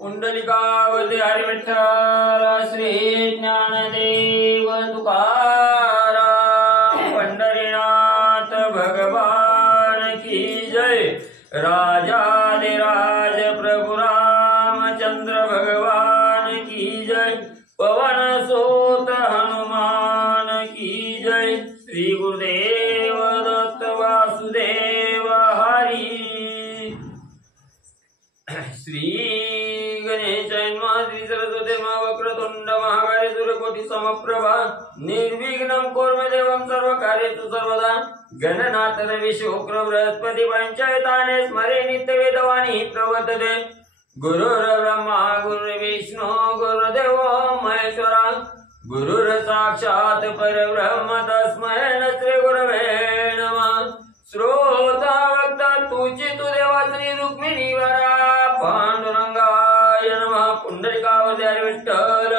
कुंडलिकावती हरी विठ्ठल श्री ज्ञानदेव तुकाराम पंढरीनाथ भगवान की जय। राजाधिराज प्रभु रामचंद्र भगवान की जय। पवन सुत हनुमान की जय। श्री गुरुदेव दत्त वासुदेव हरी। श्री गणेशाय सरस्वती वक्रतुंड महाकाय सूर्यकोटि समप्रभा निर्विघ्नं कुरु देवं सर्वकार्येषु सर्वदा। गणनाथ रवि शुक्र बृहस्पति पंचायताने स्मरे नित्यवेदवाणी प्रवर्तते। गुरुर्ब्रह्मा गुरुर्विष्णु गुरुर्देवो महेश्वरा। गुरुर् साक्षात् परब्रह्म तस्मै श्री गुरवे नमः। श्रोता वक्ता तुझी तू देवा श्री रुक्मिणी वरा पांडुरंगाय नमः। कुंडलिकावती हरी विठ्ठल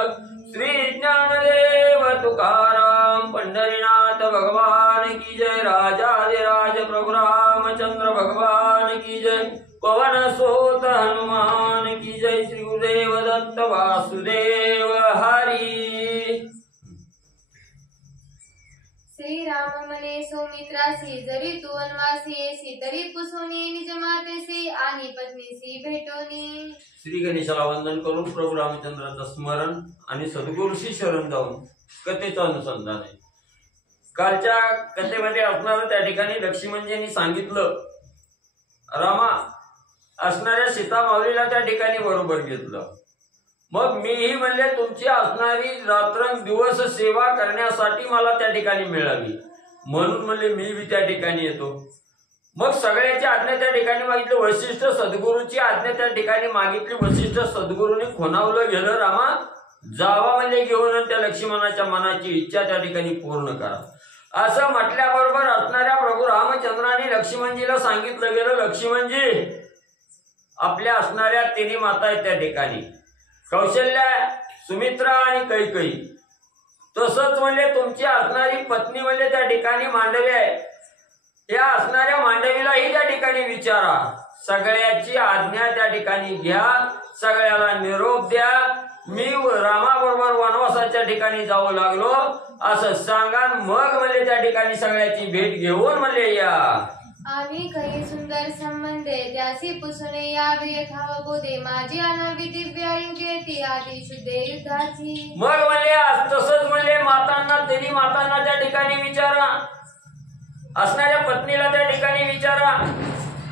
श्री ज्ञानदेव तुकाराम पंढरीनाथ भगवान की जय। राजाधिराज प्रभु रामचंद्र भगवान की जय। पवन सुत हनुमान की जय। श्री गुरुदेव दत्त वासुदेव हरी। श्रीराम म्हणे सौमित्रासी जरी तू वनवासी येसी तरी पुसोनी निज मातेसी आणि पत्नीसी भेटोनी। श्री गणेशाला वंदन करून प्रभू रामचंद्राचं स्मरण आणि सद्गुरूशी शरण जाऊन कथेचं अनुसंधान आहे। कालच्या कथेमध्ये असणारं त्या ठिकाणी लक्ष्मणजींनी सांगितलं, रामा असणाऱ्या सीता माऊलीला त्या ठिकाणी बरोबर घेतलं। मग मीही म्हणले तुमची असणारी रात्रंदिवस सेवा करण्यासाठी मला त्या ठिकाणी मिळावी, म्हणून म्हणले मी बी त्या ठिकाणी येतो। मग सगळ्याची आज्ञा त्या ठिकाणी मागितली। वशिष्ठ सद्गुरूची आज्ञा त्या ठिकाणी मागितली। वशिष्ठ सद्गुरूंनी खुणावलं गेलं, रामा जावा म्हणले घेऊन त्या लक्ष्मणाच्या मनाची इच्छा त्या ठिकाणी पूर्ण करा। असं म्हटल्याबरोबर असणाऱ्या प्रभू रामचंद्राने लक्ष्मणजीला सांगितलं गेलं, लक्ष्मणजी आपल्या असणाऱ्या तिन्ही माता आहेत त्या ठिकाणी, कौशल्या, सुमित्रा आणि कैकेयी। तसंच म्हणजे तुमची असणारी पत्नी म्हणजे त्या ठिकाणी मांडवी आहे, त्या असणाऱ्या मांडवीलाही त्या ठिकाणी विचारा। सगळ्याची आज्ञा त्या ठिकाणी घ्या, सगळ्याला निरोप द्या। मी रामाबरोबर वनवासाच्या ठिकाणी जाऊ लागलो असं सांगा। मग म्हणजे त्या ठिकाणी सगळ्याची भेट घेऊन म्हणजे या। आम्ही काही सुंदर संबंधे त्यासी पुसणे यावे यथाव बोधे माझी अनावी दिव्य आयुगे ती आधी शुद्धे युद्धाची। मग म्हणले तसंच म्हणले मातांना, तिन्ही मातांना त्या ठिकाणी विचारा, असणाऱ्या पत्नीला त्या ठिकाणी विचारा,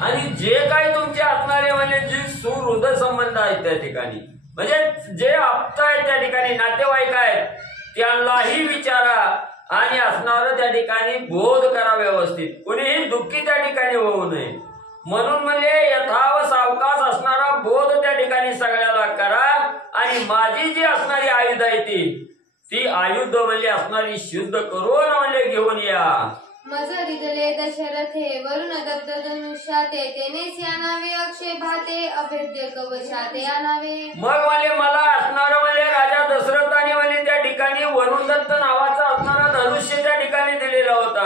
आणि जे काही तुमचे असणारे म्हणजे जे सुहृद संबंध आहेत त्या ठिकाणी, म्हणजे जे आप्त आहेत त्या ठिकाणी, नातेवाईक आहेत त्यांनाही विचारा आणि असणारं त्या ठिकाणी बोध करा व्यवस्थित, कोणीही दुःखी त्या ठिकाणी होऊ नये। म्हणून म्हणजे यथाव सावकाश असणारा बोध त्या ठिकाणी सगळ्याला करा। आणि माझी जी असणारी आयुध आहे ती आयुध म्हणजे असणारी शुद्ध करून म्हणजे घेऊन या। मज दिदले दशरथे वरुण दग्ध धनुष्याते तेनेच आणावे अक्षय भाते अभेद्य कवचाते आणावे। मग म्हणजे मला असणारं म्हणजे राजा दशरथाने म्हणजे त्या ठिकाणी वरुण दत्त नावाचा असणारा धनुष्य त्या ठिकाणी दिलेला होता।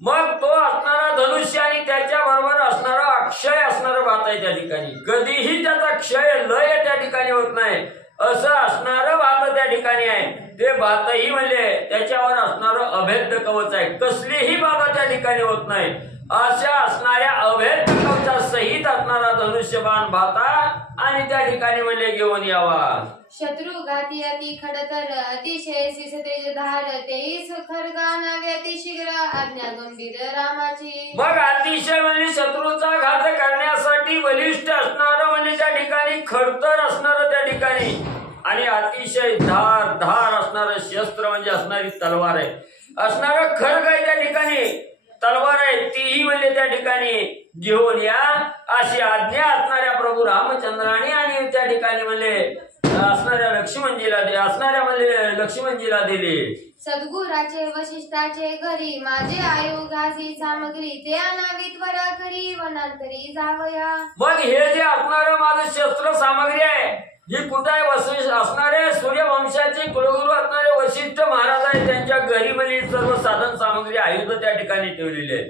मग तो असणारा धनुष्य आणि त्याच्या बरोबर असणारा अक्षय असणारं भात आहे त्या ठिकाणी, कधीही त्याचा क्षय लय त्या ठिकाणी होत नाही असं असणारं भात त्या ठिकाणी आहे। ते भातही म्हणजे त्याच्यावर असणारं अभेद्य कवच आहे, कसलीही बाधा त्या ठिकाणी होत नाही। अशा असणाऱ्या अभेद्य कवचा सहित असणारा धनुष्यबाण भाता आणि त्या ठिकाणी म्हणजे घेऊन यावा। शत्रु घाती अति खडतर अतिशय सिसतेज धार तेईस खरगानावे अतिशीघ्र आज्ञा गंभीर रामाची। मग अतिशय म्हणजे शत्रूचा घात करण्यासाठी बलिष्ठ असणारं म्हणजे त्या ठिकाणी खडतर असणारं त्या ठिकाणी, आणि अतिशय धार असणारं शस्त्र म्हणजे असणारी तलवार आहे, असणारं खड्ग आहे त्या ठिकाणी, तलवार आहे तीही म्हणजे त्या ठिकाणी घेऊन या अशी आज्ञा असणाऱ्या प्रभू रामचंद्राने आणि त्या ठिकाणी म्हणजे असणाऱ्या लक्ष्मणजीला दिली। सद्गुराचे वशिष्ठाचे घरी माझे आयोगाची सामग्री ते आणावी त्वरा घरी वनांतरी जावया। मग हे जे असणारं माझं शस्त्र सामग्री आहे जी कुठे आहे, वशिष्ठ असणारे सूर्यवंशाचे कुलगुरू असणारे वशिष्ठ महाराज आहेत त्यांच्या घरी सर्व साधन सामग्री आयुध त्या ठिकाणी ठेवलेली आहे।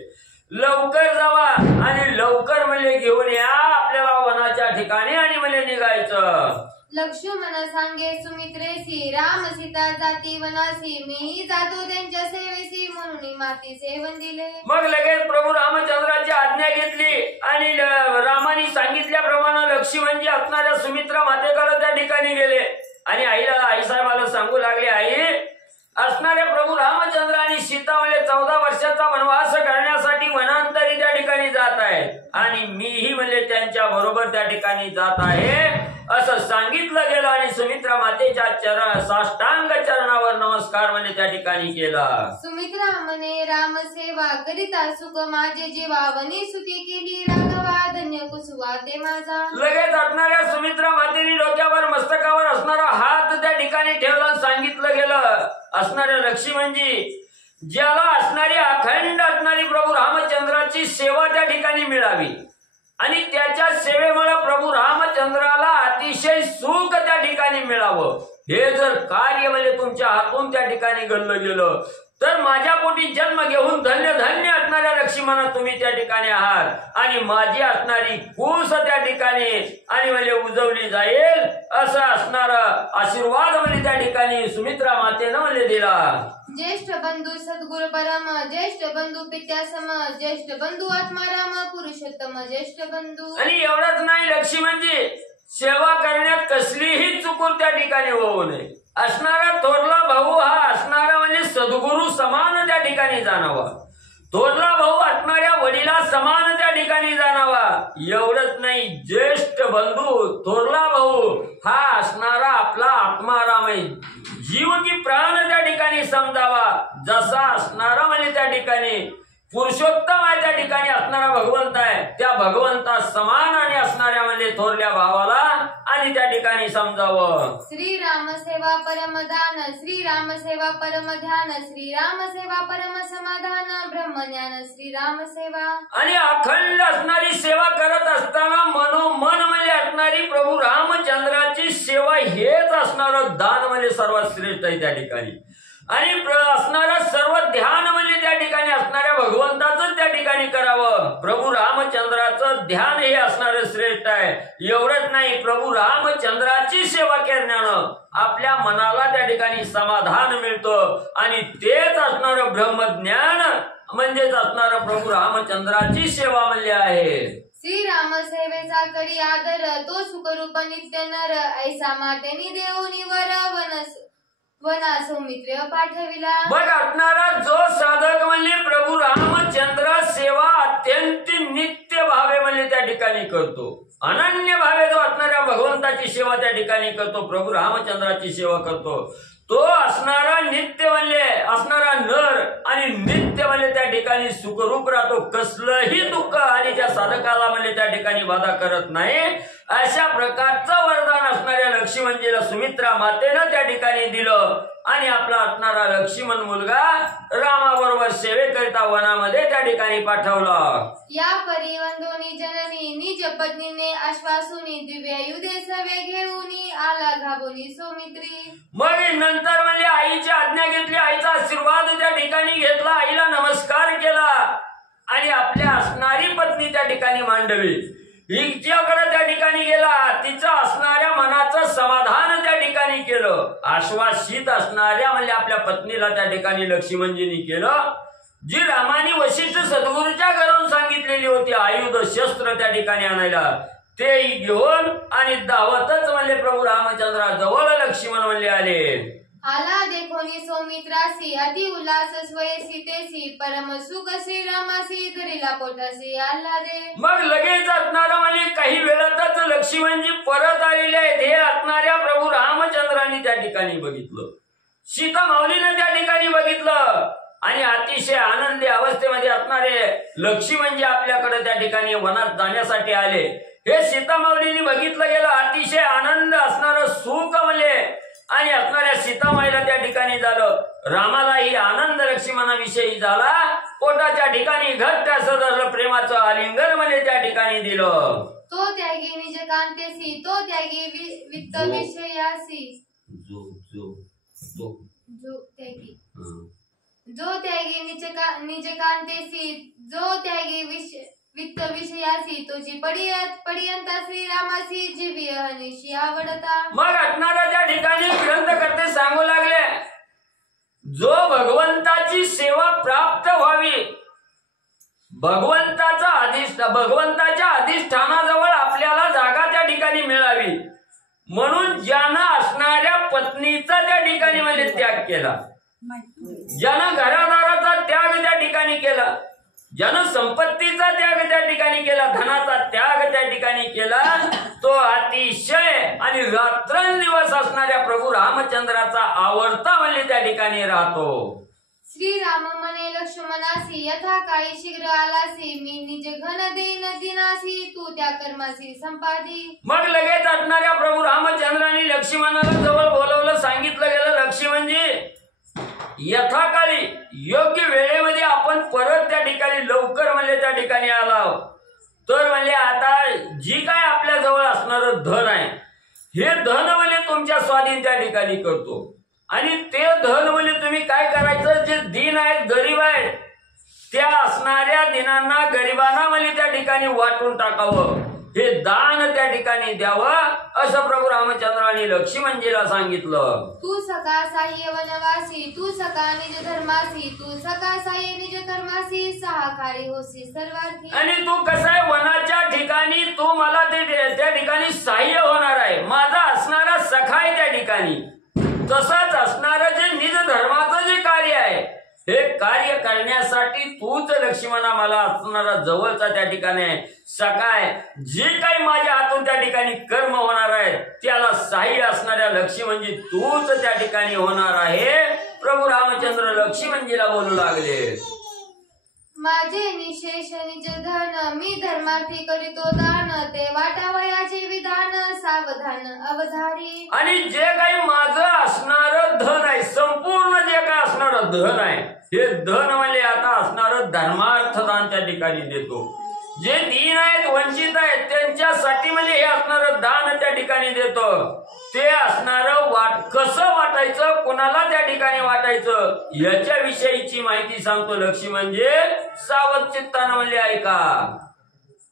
लवकर जावा आणि लवकर म्हणजे घेऊन या आपल्याला वनाच्या ठिकाणी आणि म्हणजे निघायचं. लक्ष्मण सांगे सुमित्रेसी राम सीता जाती वनासी मीही जातो त्यांच्या सेवेसी म्हणून मातीचे वंदिले. मग लगेच प्रभू रामचंद्राची आज्ञा घेतली आणि रामाने सांगितल्याप्रमाणे लक्ष्मणजी असणाऱ्या सुमित्रा मातेकडे त्या ठिकाणी गेले आणि आई साहेबाला सांगू लागले, आई असणाऱ्या प्रभू रामचंद्र आणि सीता म्हणजे 14 वर्षाचा वनवास करण्यासाठी वनांतरी त्या ठिकाणी जात आहेत आणि मीही म्हणजे त्यांच्या बरोबर त्या ठिकाणी जात आहे असं सांगितलं गेलं आणि सुमित्रा मातेच्या साष्टांग चरणावर नमस्कार म्हणजे त्या ठिकाणी केला. सुमित्रा म्हणे राम सेवा करिता सुख माझे जीवा वनी सुखी केली राघवा धन्य कुसुवा ते माझा. लगेच असणाऱ्या सुमित्रा मातेने डोक्यावर मस्तकावर असणारा हात त्या ठिकाणी ठेवला. सांगितलं गेलं असणाऱ्या लक्ष्मणजी ज्याला असणारी अखंड असणारी प्रभू रामचंद्राची सेवा त्या ठिकाणी मिळावी आणि त्याच्या सेवेमुळे प्रभू रामचंद्राला अतिशय सुख त्या ठिकाणी मिळावं, हे जर कार्य म्हणजे तुमच्या हातून त्या ठिकाणी घडलं गेलं तर माझ्या पोटी जन्म घेऊन धन्य धन्य असणाऱ्या लक्ष्मणा तुम्ही त्या ठिकाणी आहात आणि माझी असणारी कुस त्या ठिकाणी आणि म्हणजे उजवली जाईल असं असणार आशीर्वाद म्हणजे त्या ठिकाणी सुमित्रा मातेनं म्हणजे दिला. ज्येष्ठ बंधू सद्गुरु परम ज्येष्ठ बंधू पित्यासम ज्येष्ठ बंधू आत्माराम पुरुषोत्तम ज्येष्ठ बंधू. आणि एवढंच नाही लक्ष्मणजी सेवा करण्यात कसलीही चुकून त्या ठिकाणी होऊ नये. असणारा थोरला भाऊ हा असणारा म्हणजे सद्गुरु समान त्या ठिकाणी जाणावा, थोरला भाऊ असणाऱ्या वडिला समान त्या ठिकाणी जाणावा. एवढंच नाही ज्येष्ठ बंधू थोरला भाऊ हा असणारा आपला आत्माराम आहे, जीव की प्राण त्या ठिकाणी समजावा. जसा असणारा म्हणजे त्या ठिकाणी पुरुषोत्तम आहे त्या ठिकाणी असणारा भगवंत आहे, त्या भगवंता समान आणि असणाऱ्या म्हणजे थोरल्या भावाला आणि त्या ठिकाणी समजावं. श्रीराम सेवा परमदान श्रीराम सेवा परम ध्यान श्रीराम सेवा परम समाधान ब्रह्मज्ञान श्रीराम सेवा. आणि अखंड असणारी सेवा करत असताना मनोमन म्हणजे असणारी प्रभू रामचंद्राची सेवा हेच असणारं दान म्हणजे सर्वात श्रेष्ठ आहे त्या ठिकाणी आणि असणारं सर्व ध्यान म्हणजे त्या ठिकाणी असणाऱ्या भगवंताचं त्या ठिकाणी करावं. प्रभू रामचंद्राचं ध्यान हे असणारं श्रेष्ठ आहे. एवढंच नाही प्रभू रामचंद्राची सेवा करण्यानं आपल्या मनाला त्या ठिकाणी समाधान मिळतं आणि तेच असणारं ब्रह्मज्ञान म्हणजेच असणारं प्रभू रामचंद्राची सेवा म्हणजे आहे. श्रीराम सेवेचा करी आदर तो सुखरूप नित्य नर ऐसा मातेनी देऊनी वर वना सौमित्र पाठविला. मग असणारा जो साधक म्हणजे प्रभू रामचंद्र सेवा अत्यंत नित्य भावे म्हणजे त्या ठिकाणी करतो, अनन्य भावे जो असणाऱ्या भगवंताची सेवा त्या ठिकाणी करतो, प्रभू रामचंद्राची सेवा करतो, तो असणारा नित्य म्हणजे असणारा नर आणि नित्य म्हणजे त्या ठिकाणी सुखरूप राहतो, कसलंही दुःख आणि त्या साधकाला म्हणजे त्या ठिकाणी बाधा करत नाही. अशा प्रकारचं वरदान असणाऱ्या लक्ष्मणजीला सुमित्रा मातेनं त्या ठिकाणी दिलं आणि आपला असणारा लक्ष्मण मुलगा रामाबरोबर सेवेकरिता वनामध्ये त्या ठिकाणी पाठवला. या परिवंदोनी जननी निज पत्नीने आश्वासुनी दिव्य युधे सवे घेऊनी आला घाबोनी सौमित्री. मग नंतर म्हणजे आईची आज्ञा घेतली, आईचा आशीर्वाद त्या ठिकाणी घेतला, आईला नमस्कार केला आणि आपल्या असणारी पत्नी त्या ठिकाणी मांडवी हिच्याकडे त्या ठिकाणी गेला, तिचं असणाऱ्या मनाचं समाधान त्या ठिकाणी केलं. आश्वासित असणाऱ्या म्हणजे आपल्या पत्नीला त्या ठिकाणी लक्ष्मणजींनी केलं, जी रामाने वशिष्ठ सद्गुरूच्या घरून सांगितलेली होती आयुध शस्त्र त्या ठिकाणी आणायला, ते घेऊन आणि धावतच म्हणजे प्रभू रामचंद्राजवळ लक्ष्मण म्हणले आले. आला देखोनी सौमित्रासी अति उल्हास स्वये सीतेसी परम सुख श्रीरामासी धरिला पोटासी आल्हादे. मग लगेच असणारा म्हणजे काही वेळातच लक्ष्मणजी परत आलेले आहेत हे असणाऱ्या प्रभू रामचंद्रांनी त्या ठिकाणी बघितलं, सीता माऊलीनं त्या ठिकाणी बघितलं आणि अतिशय आनंदी अवस्थेमध्ये असणारे लक्ष्मणजी आपल्याकडे त्या ठिकाणी वनात जाण्यासाठी आले. हे सीता माऊलीने बघितलं गेलं, अतिशय आनंद असणारं सुख म्हणजे आणि असणाऱ्या सीतामाईला त्या ठिकाणी झालं. रामालाही आनंद लक्ष्मणाविषयी झाला, पोटाच्या ठिकाणी घट्ट असं प्रेमाचं आलिंगन म्हणजे त्या ठिकाणी दिलं. तो त्यागी निज कांतेसी तो त्यागी वित्त विषयासी जो जो त्यागी जो त्यागी निज कांतेसी, जो त्यागी वित्त विषयासी, तुझी पर्यंत श्रीरामासी जीवी अनिशी आवडता. मग असणारा त्या ठिकाणी ग्रंथकर्ते सांगू लागले, जो भगवंताची सेवा प्राप्त व्हावी, भगवंताच्या अधिष्ठानाजवळ आपल्याला जागा त्या ठिकाणी मिळावी, म्हणून ज्यानं असणाऱ्या पत्नीचा त्या ठिकाणी म्हणजे त्याग केला, ज्यानं घरादाराचा त्याग त्या ठिकाणी केला, ज्यानं संपत्तीचा त्याग त्या ठिकाणी केला, धनाचा त्याग त्या ठिकाणी केला, तो अतिशय आणि रात्रंदिवस असणाऱ्या प्रभू रामचंद्राचा आवडता म्हणजे त्या ठिकाणी राहतो. श्रीराम म्हणे लक्ष्मणासी, यथा काळी शीघ्र आलासी, मी निज घन देईन दिनासी, तू त्या कर्मासी संपादी. मग लगेच असणाऱ्या प्रभू रामचंद्रांनी लक्ष्मणाला जवळ बोलवलं, सांगितलं गेलं, लक्ष्मणजी यथाकाळी योग्य वेळेमध्ये आपण परत त्या ठिकाणी लवकर म्हणजे त्या ठिकाणी आला, तर म्हणजे आता जी काय आपल्या जवळ असणारं धन आहे, हे धन म्हणजे तुमच्या स्वाधीन त्या ठिकाणी करतो, आणि ते धन म्हणजे तुम्ही काय करायचं, जे दीन आहेत, गरीब आहेत, त्या असणाऱ्या दिनांना गरिबांना म्हणजे त्या ठिकाणी वाटून टाकावं, हे दान त्या ठिकाणी द्यावं, असं प्रभू रामचंद्रांनी लक्ष्मणजीला सांगितलं. तू सका साह्य वनवासी, तू सका निज धर्मासी, तू सका साह्य निज कर्मासी, सहाकारी होसी सर्वार्थी. आणि तू कसं आहे, वनाच्या ठिकाणी तू मला त्या ठिकाणी साह्य होणार आहे, माझा असणारा सखा आहे त्या ठिकाणी, तसंच असणारं जे निज धर्माचं जे कार्य आहे, हे कार्य करण्यासाठी तूच लक्ष्मणा मला असणारा जवळचा त्या ठिकाणी आहे, सखा आहे, जे काही माझ्या हातून त्या ठिकाणी कर्म होणार आहे त्याला साह्य असणाऱ्या लक्ष्मणजी तूच त्या ठिकाणी होणार आहे. प्रभू रामचंद्र लक्ष्मणजीला बोलू लागले, माझे निशेष निज धन, मी धर्मार्थी करीतो दान, ते वाटावयाचे विधान, सावधान अवधारी. आणि जे काही माझं असणारं धन आहे, संपूर्ण जे काही असणारं धन आहे, हे धन म्हणजे आता असणारं धर्मार्थ दान त्या ठिकाणी देतो, जे दीन आहेत, वंचित आहेत, त्यांच्यासाठी म्हणजे हे असणारं दान त्या ठिकाणी देतो, ते असणारं कसं वाटायचं, कोणाला त्या ठिकाणी वाटायचं, याच्या विषयीची माहिती सांगतो लक्ष्मणजी, सावध चित्तानं म्हणजे ऐका.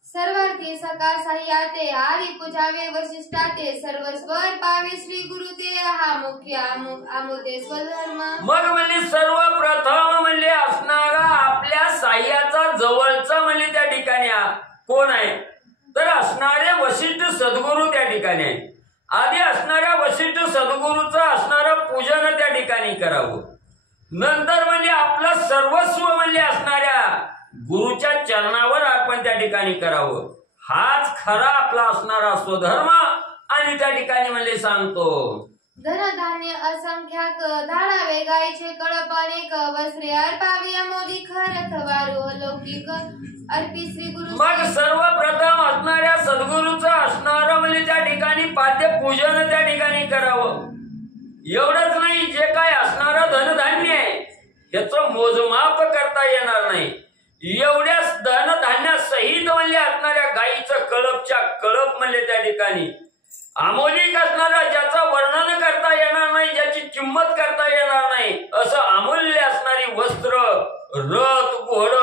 सर्वार्थी सका साह्याते, आदि पूजावे वशिष्ठाते, सर्व स्वर पावे श्री गुरुते, हा मुख्य आमुते स्वधर्म. मग म्हणजे सर्वप्रथम म्हणजे असणारा आपल्या साह्याचा जवळचा म्हणजे त्या ठिकाणी कोण आहे, तर असणारे वशिष्ठ सद्गुरु त्या ठिकाणी आहे. आधी असणाऱ्या वशिष्ठ सद्गुरूचं असणारं पूजन त्या ठिकाणी करावं, नंतर म्हणजे आपलं सर्वस्व म्हणजे असणाऱ्या गुरुच्या चरणावर आपण त्या ठिकाणी करावं, हाच खरा आपला असणारा स्वधर्म. आणि त्या ठिकाणी म्हणजे सांगतो, धनधान्य असंख्याक, धाडावे गायचे कळप अनेक, वस्त्रे अर्पावी अमोदी खरथ वारू अलौकिक अर्पी श्री गुरु. मग सर्वप्रथम असणाऱ्या सद्गुरूचं असणारं म्हणजे त्या ठिकाणी पाद्य पूजन त्या ठिकाणी करावं. एवढंच नाही, जे काय असणारं धनधान्य आहे याचं मोजमाप करता येणार नाही, एवढ्या धनधान्या सहित म्हणजे असणाऱ्या गायीचं कळपच्या कळप म्हणजे त्या ठिकाणी अमोलिक असणारा, ज्याचं वर्णन करता येणार नाही, ज्याची किंमत करता येणार नाही, असं अमूल्य असणारी वस्त्र, रथ, घोड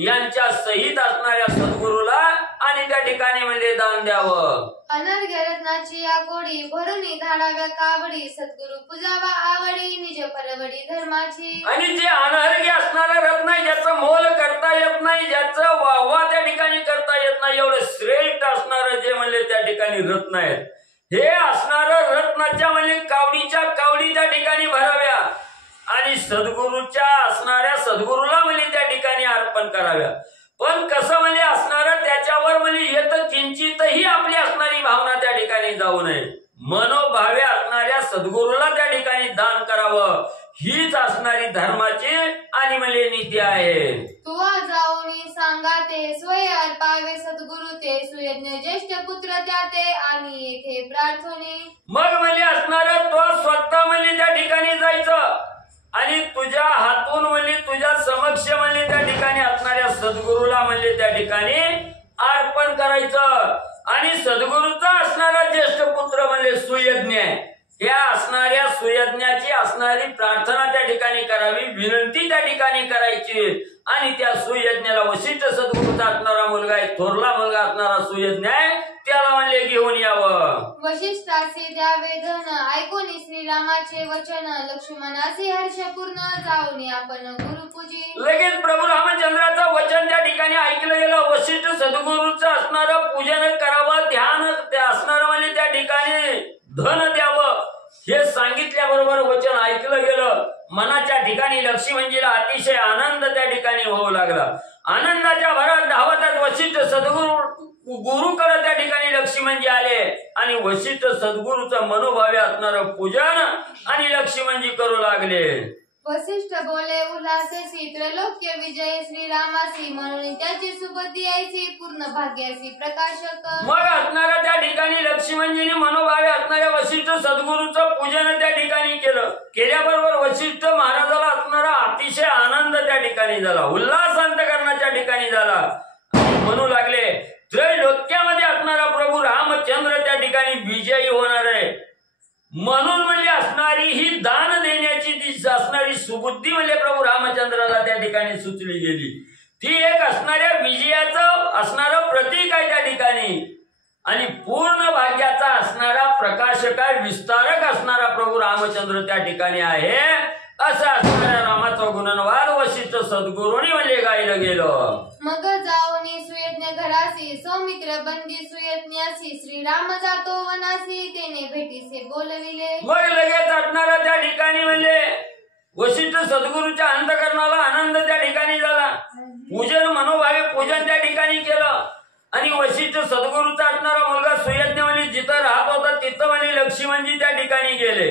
यांच्या सहित असणाऱ्या सद्गुरूला आणि त्या ठिकाणी म्हणजे दान द्यावं. अनर्घ्य रत्नाची या कोडी, भरुनी धाडाव्या कावडी, सद्गुरु पूजावा आवडी, निज परवडी धर्माची. आणि जे अनर्घ्य असणारं रत्न आहे, ज्याचं मोल करता येत नाही, ज्याचं वाहवा त्या ठिकाणी करता येत नाही, एवढं श्रेष्ठ असणारं जे म्हणजे त्या ठिकाणी रत्न आहेत, हे असणारं रत्नाच्या म्हणजे कावडीच्या कावडी त्या ठिकाणी भराव्या आणि सद्गुरूच्या असणाऱ्या सद्गुरूला म्हणजे त्या ठिकाणी अर्पण कराव्या. पण कसं म्हणजे असणारं त्याच्यावर म्हणजे येत किंचितही आपली असणारी भावना त्या ठिकाणी जाऊ नये, मनोभावे असणाऱ्या सद्गुरूला त्या ठिकाणी दान करावं, हीच असणारी धर्माची आणि म्हणजे नीती आहे. तू जाऊनी सांगा ते, स्वय अर्पावे सद्गुरु ते, सुयज्ञ ज्येष्ठ पुत्र त्याते, आणि येथे प्रार्थने. मग म्हणजे असणारं तो स्वतः म्हणजे त्या ठिकाणी जायचं आणि तुझ्या हातून म्हणजे तुझ्या समक्ष म्हणजे त्या ठिकाणी असणाऱ्या सद्गुरूला म्हणजे त्या ठिकाणी अर्पण करायचं. आणि सद्गुरूचा असणारा ज्येष्ठ पुत्र म्हणजे सुयज्ञ आहे, त्या असणाऱ्या सुयज्ञाची असणारी प्रार्थना त्या ठिकाणी करावी, विनंती त्या ठिकाणी ठिकाणी करायची आणि त्या सुयज्ञाला वशिष्ठ सद्गुरूचा असणारा मुलगा आहे, थोरला मुलगा असणारा सुयज्ञ आहे, त्याला म्हणले घेऊन यावं. वशिष्ठाचे त्या वेदन ऐकून श्रीरामाचे वचन लक्ष्मणाचे हर्षपूर्ण जाऊन आपण गुरुपूजी. लगेच प्रभू रामचंद्राचं वचन त्या ठिकाणी ऐकलं गेलं. वशिष्ठ सद्गुरूचं असणारं पूजन करावं, ध्यान त्या असणारं म्हणजे त्या ठिकाणी धन द्यावं हे सांगितल्याबरोबर वचन ऐकलं गेलं. मनाच्या ठिकाणी लक्ष्मणजीला अतिशय आनंद त्या ठिकाणी होऊ लागला. आनंदाच्या भरात धावतच वशिष्ठ गुरुकडे त्या ठिकाणी लक्ष्मणजी आले आणि वशिष्ठ सद्गुरूचं मनोभावे असणारं पूजन आणि लक्ष्मणजी करू लागले. वशिष्ठ बोले उल्हासेसी त्रैलोक्य विजय श्रीरामासी म्हणून त्याची सुबुद्धी यायची पूर्ण भाग्यासी प्रकाशक. मग असणाऱ्या त्या ठिकाणी लक्ष्मणजीने मनोभावे असणाऱ्या वशिष्ठ सद्गुरूचं पूजन त्या ठिकाणी केलं. केल्याबरोबर वशिष्ठ महाराजाला असणारा अतिशय आनंद त्या ठिकाणी झाला, उल्हास अंतकरणाच्या ठिकाणी झाला. म्हणू लागले त्रैलोक्यामध्ये असणारा प्रभू रामचंद्र त्या ठिकाणी विजयी होणार आहे. म्हणून म्हणजे असणारी ही दान देण्याची जी असणारी सुबुद्धी म्हणजे प्रभू रामचंद्राला त्या ठिकाणी सुचली गेली. ती एक असणाऱ्या विजयाचं असणारं प्रतीक आहे त्या ठिकाणी आणि पूर्ण भाग्याचा असणारा प्रकाशक आहे, विस्तारक असणारा प्रभू रामचंद्र त्या ठिकाणी आहे. असं असणाऱ्या रामाचा गुणनवाद वशिष्ठ सद्गुरूंनी म्हणजे गायलं गेलं. मग जाऊन सुयज्ञ घरासी सौमित्र बंदी सुयज्ञासी श्रीराम जातो वनासी तेने भेटीसे बोलविले. मग लगेच असणारा त्या ठिकाणी म्हणजे वशिष्ठ सद्गुरूच्या अंतकरणाला आनंद त्या ठिकाणी झाला. पूजन मनोभावे पूजन त्या ठिकाणी केलं आणि वशिष्ठ सद्गुरूचा असणारा मुलगा सुयज्ञ म्हणजे जिथं राहत होता तिथं म्हणजे लक्ष्मणजी त्या ठिकाणी गेले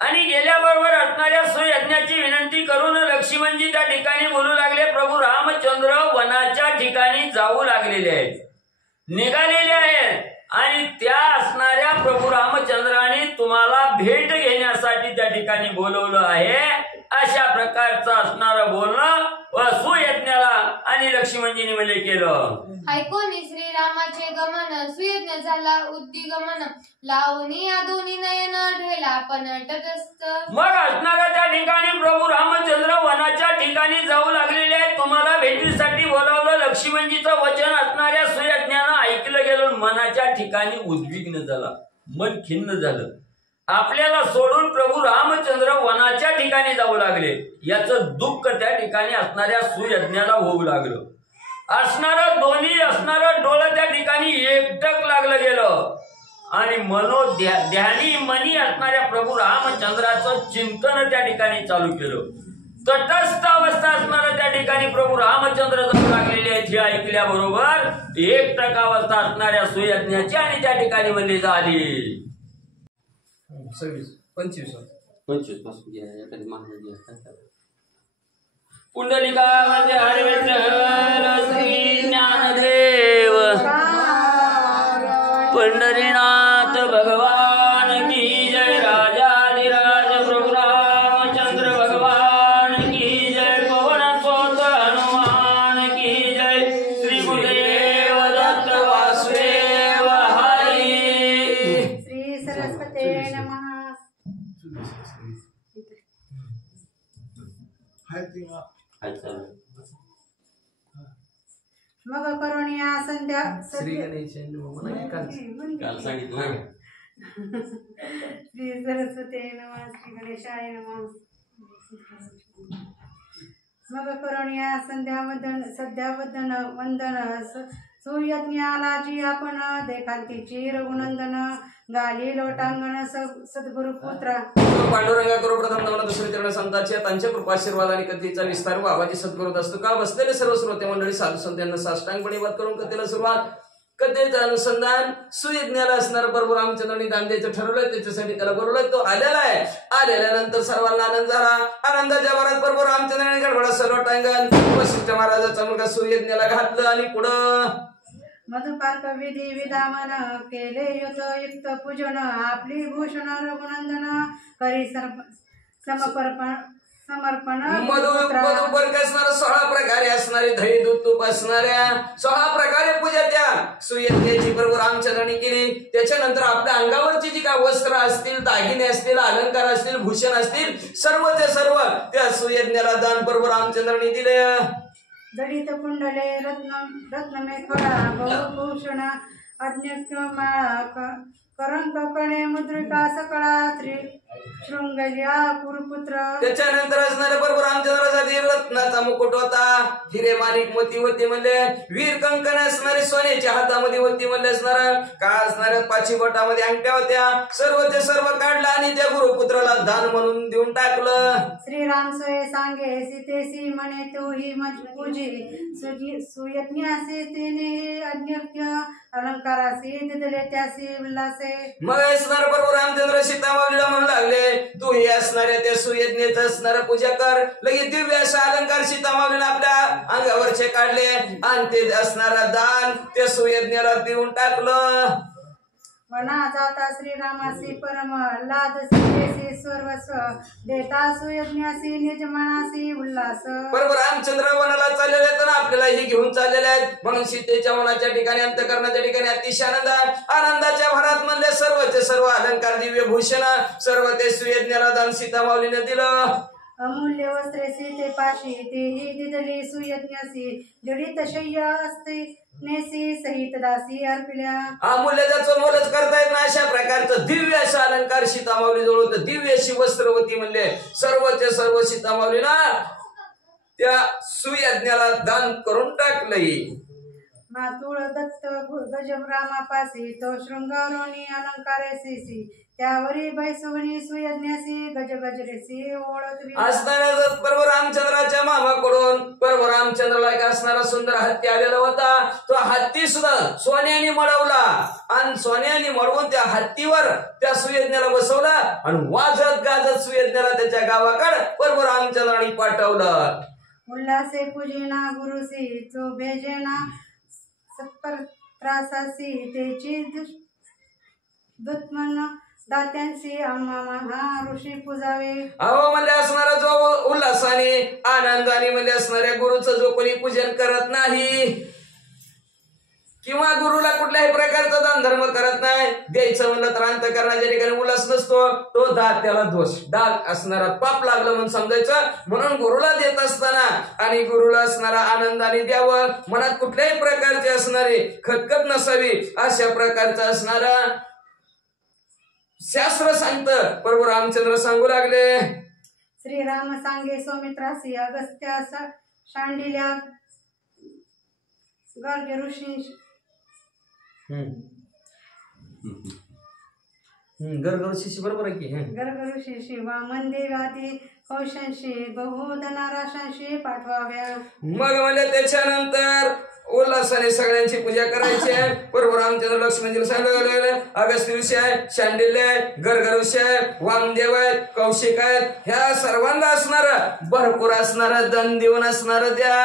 आणि गेल्याबरोबर असणाऱ्या सुयज्ञाची विनंती करून लक्ष्मणजी त्या ठिकाणी बोलू लागले. प्रभू रामचंद्र वनाच्या ठिकाणी जाऊ लागलेले आहेत, निघालेले आहेत आणि त्या असणाऱ्या प्रभू रामचंद्राने तुम्हाला भेट घेण्यासाठी त्या ठिकाणी बोलवलं आहे. अशा प्रकारचं असणारं बोलणं सुयज्ञाला आणि लक्ष्मणजीने म्हणजे केलं. ऐकून श्रीरामाचे गमन सुयज्ञ झाला उद्दिगमन लावणी या दोन्ही नयन ढेला पण तटस्थ. मग असणारा त्या ठिकाणी प्रभू रामचंद्र वनाच्या ठिकाणी जाऊ लागलेले आहेत, तुम्हाला भेटीसाठी बोलावलं. लक्ष्मणजीचं वचन असणाऱ्या सुयज्ञानं ऐकलं गेलं, मनाच्या ठिकाणी उद्विग्न झाला, मन खिन्न झालं. आपल्याला सोडून प्रभू रामचंद्र वनाच्या ठिकाणी जाऊ लागले याचं दुःख त्या ठिकाणी असणाऱ्या सुयज्ञाला होऊ लागलं. असणारं दोन्ही असणारं डोळं त्या ठिकाणी एकटक लागलं गेलं आणि ध्यानी मनी असणाऱ्या प्रभू रामचंद्राचं चिंतन त्या ठिकाणी चालू केलं. तटस्थ अवस्था असणारं त्या ठिकाणी प्रभू रामचंद्र जाऊ लागलेले आहेत हे ऐकल्याबरोबर एकटक अवस्था असणाऱ्या सुयज्ञाची आणि त्या ठिकाणी म्हणली झाली. 25 पासून पुंडलिका वंदे हरी विठ्ठल श्री ज्ञानदेव पंढरीनाथ भगवान की जय. राजाधिराज प्रभु रामचंद्र भगवान की जय. पवन सुत हनुमान की जय. श्री गुरुदेव दत्त वासुदेव हरी. श्री सरस्वते नमः. मग करुणिया संध्या श्री गणेश काल सांगितलं. श्री सरस्वते नमः. श्री गणेशाय नमः. मग करुणिया सध्या वंदन सुयज्ञालाची आपण देखांतीची रघुनंदन गाली लोटांगण सद्गुरु पुत्र. पांडुरंगा करू प्रथम नमन दुसरे चरण संतांचे त्यांच्या कृपाशीर्वाद आणि कथेचा विस्तार बाबाजी सद्गुरू असतो. का बसलेले सर्व श्रोते मंडळी साधू संत यांना साष्टांगपणे वत करून कथेला सुरुवात. कथेचं अनुसंधान सुयज्ञाला असणार प्रभू रामचंद्रांनी दान द्यायचं ठरवलंय, त्याच्यासाठी त्याला बोलवलंय. तो आलेला आहे. आलेल्यानंतर सर्वांना आनंद झाला. आनंदाच्या भरात प्रभू रामचंद्रांनी गडबडा सर्व टांगण वशिष्ठ महाराजाचा मुलगा सुयज्ञाला घातलं आणि पुढं मधुपार्क विधी विधामन केले युक्त पूजन आपली भूषण रघुनंदन करी समर्पण मधु बरक असणारा 16 प्रकारे असणारे दही दूध तूप असणाऱ्या 16 प्रकारे पूजा त्या सुयज्ञाची प्रभू रामचंद्रांनी केली. त्याच्यानंतर आपल्या अंगावरची जी काय वस्त्र असतील, दागिने असतील, अलंकार असतील, भूषण असतील, सर्व ते सर्व त्या सुयज्ञाला दान प्रभू रामचंद्रांनी दिले. जडित कुंडले रत्नमेखला बहुभूषण अज्ञमाळा करंक कणे मुद्रिका सकळा श्री शृंगल्या कुरुपुत्र. त्याच्यानंतर असणारे प्रभू रामचंद्रासाठी रत्नाचा मुकुट होता, हिरे माणिक मोती होते म्हणले, वीर कंकण असणारे सोन्याच्या हातामध्ये होती म्हणले असणार, का असणाऱ्या 5 बोटामध्ये अंगठ्या होत्या. सर्व ते सर्व काढलं आणि त्या गुरुपुत्राला दान म्हणून देऊन टाकलं. श्रीराम सोये सांगे सीतेसी म्हणे तू ही पूजी सुयज्ञासी तिने अज्ञ अलंकारासी दिदले त्यासी उल्लासे. मग असणार प्रभू रामचंद्र सीतामाऊलीला म्हणू लागले, तू हे असणाऱ्या त्या सुयज्ञेच असणारा पूजा कर. लगेच दिव्य असा अलंकार सीतामाऊलीने आपल्या अंगावरचे काढले आणि ते असणारा दान त्या सुयज्ञाला देऊन टाकलं. वना जाता श्रीरामासी परम लाद सीतेसी सर्वस्व देता सुयज्ञासी निज मनासी उल्लास. बरोबर रामचंद्र वनाला चाललेले आहेत ना, आपल्याला हे घेऊन चाललेले आहेत. म्हणून सीतेच्या वनाच्या ठिकाणी, अंतःकरणाच्या ठिकाणी अतिशय आनंदाच्या भरात म्हणले सर्वचे सर्व अलंकार, दिव्य भूषण सर्व ते सुयज्ञाला दान सीतामाऊलीने दिलं. अमूल्य वस्त्रे सीते पाशी तेही दिदली सुयज्ञासी जडित शय्या असते नेसी सहित दासी अर्पिल्या. अमूल्य त्याचं मोलच करता येत ना, अशा प्रकारचं दिव्य अशा अलंकार सीतामाऊली जवळ होतं. दिव्य अशी वस्त्रवती म्हणले सर्वचे सर्व सीतामाऊलीला त्या सुयज्ञाला दान करून टाकलंय. मातुळ दत्त गजरामापासी तो शृंगारोनी अलंकारेसी त्यावरी बैसवणी सुयज्ञासी गजरेसी ओळखली. असणाऱ्या प्रभू रामचंद्राच्या मामाकडून प्रभू रामचंद्राला एक असणारा सुंदर हत्ती आलेला होता. तो हत्ती सुद्धा सोन्याने मळवला आणि सोन्याने मळवून त्या हत्तीवर त्या सुयज्ञाला बसवला आणि वाजत गाजत सुयज्ञाला त्याच्या गावाकडे प्रभू रामचंद्राने पाठवलं. उल्हासे पूजिना गुरुसी चो भेजेना सत्पर त्रासासी त्याची दुत्मन दात्यांशी आम्हा महा ऋषी पूजावे. अहो म्हणजे असणारा जो उल्हासाने आनंदाने म्हणजे असणाऱ्या गुरुचं जो कोणी पूजन करत नाही किंवा गुरुला कुठल्याही प्रकारचा दान धर्म करत नाही, द्यायचं म्हणलं तर अंतःकरणाच्या ठिकाणी उल्हास नसतो, तो दात त्याला दोष डाग असणारा पाप लागलं म्हणून समजायचं. म्हणून गुरुला देत असताना आणि गुरुला असणारा आनंदाने द्यावं, मनात कुठल्याही प्रकारचे असणारे खटखट नसावी, अशा प्रकारचं असणारा शास्त्र सांगतं. प्रभू रामचंद्र सांगू लागले, श्रीराम सांगे सौमित्रासी अगस्त्यास शांडिल्या गर्ग ऋषी गर्गऋषी बरोबर आहे की गर्ग ऋषीशी वामन देवादी कौशांशी बहुधनाराशांशी पाठवाव्या. मग म्हणजे त्याच्यानंतर उल्हासाने सगळ्यांची पूजा करायची आहे. प्रभू रामचंद्र लक्ष्मणजीला सांगितलं अगस्त्य ऋषी आहे, शांडिल्य आहे, गर्ग ऋषी आहे, वामदेव आहेत, कौशिक आहेत, ह्या सर्वांना असणार भरपूर असणार दन देऊन असणार द्या.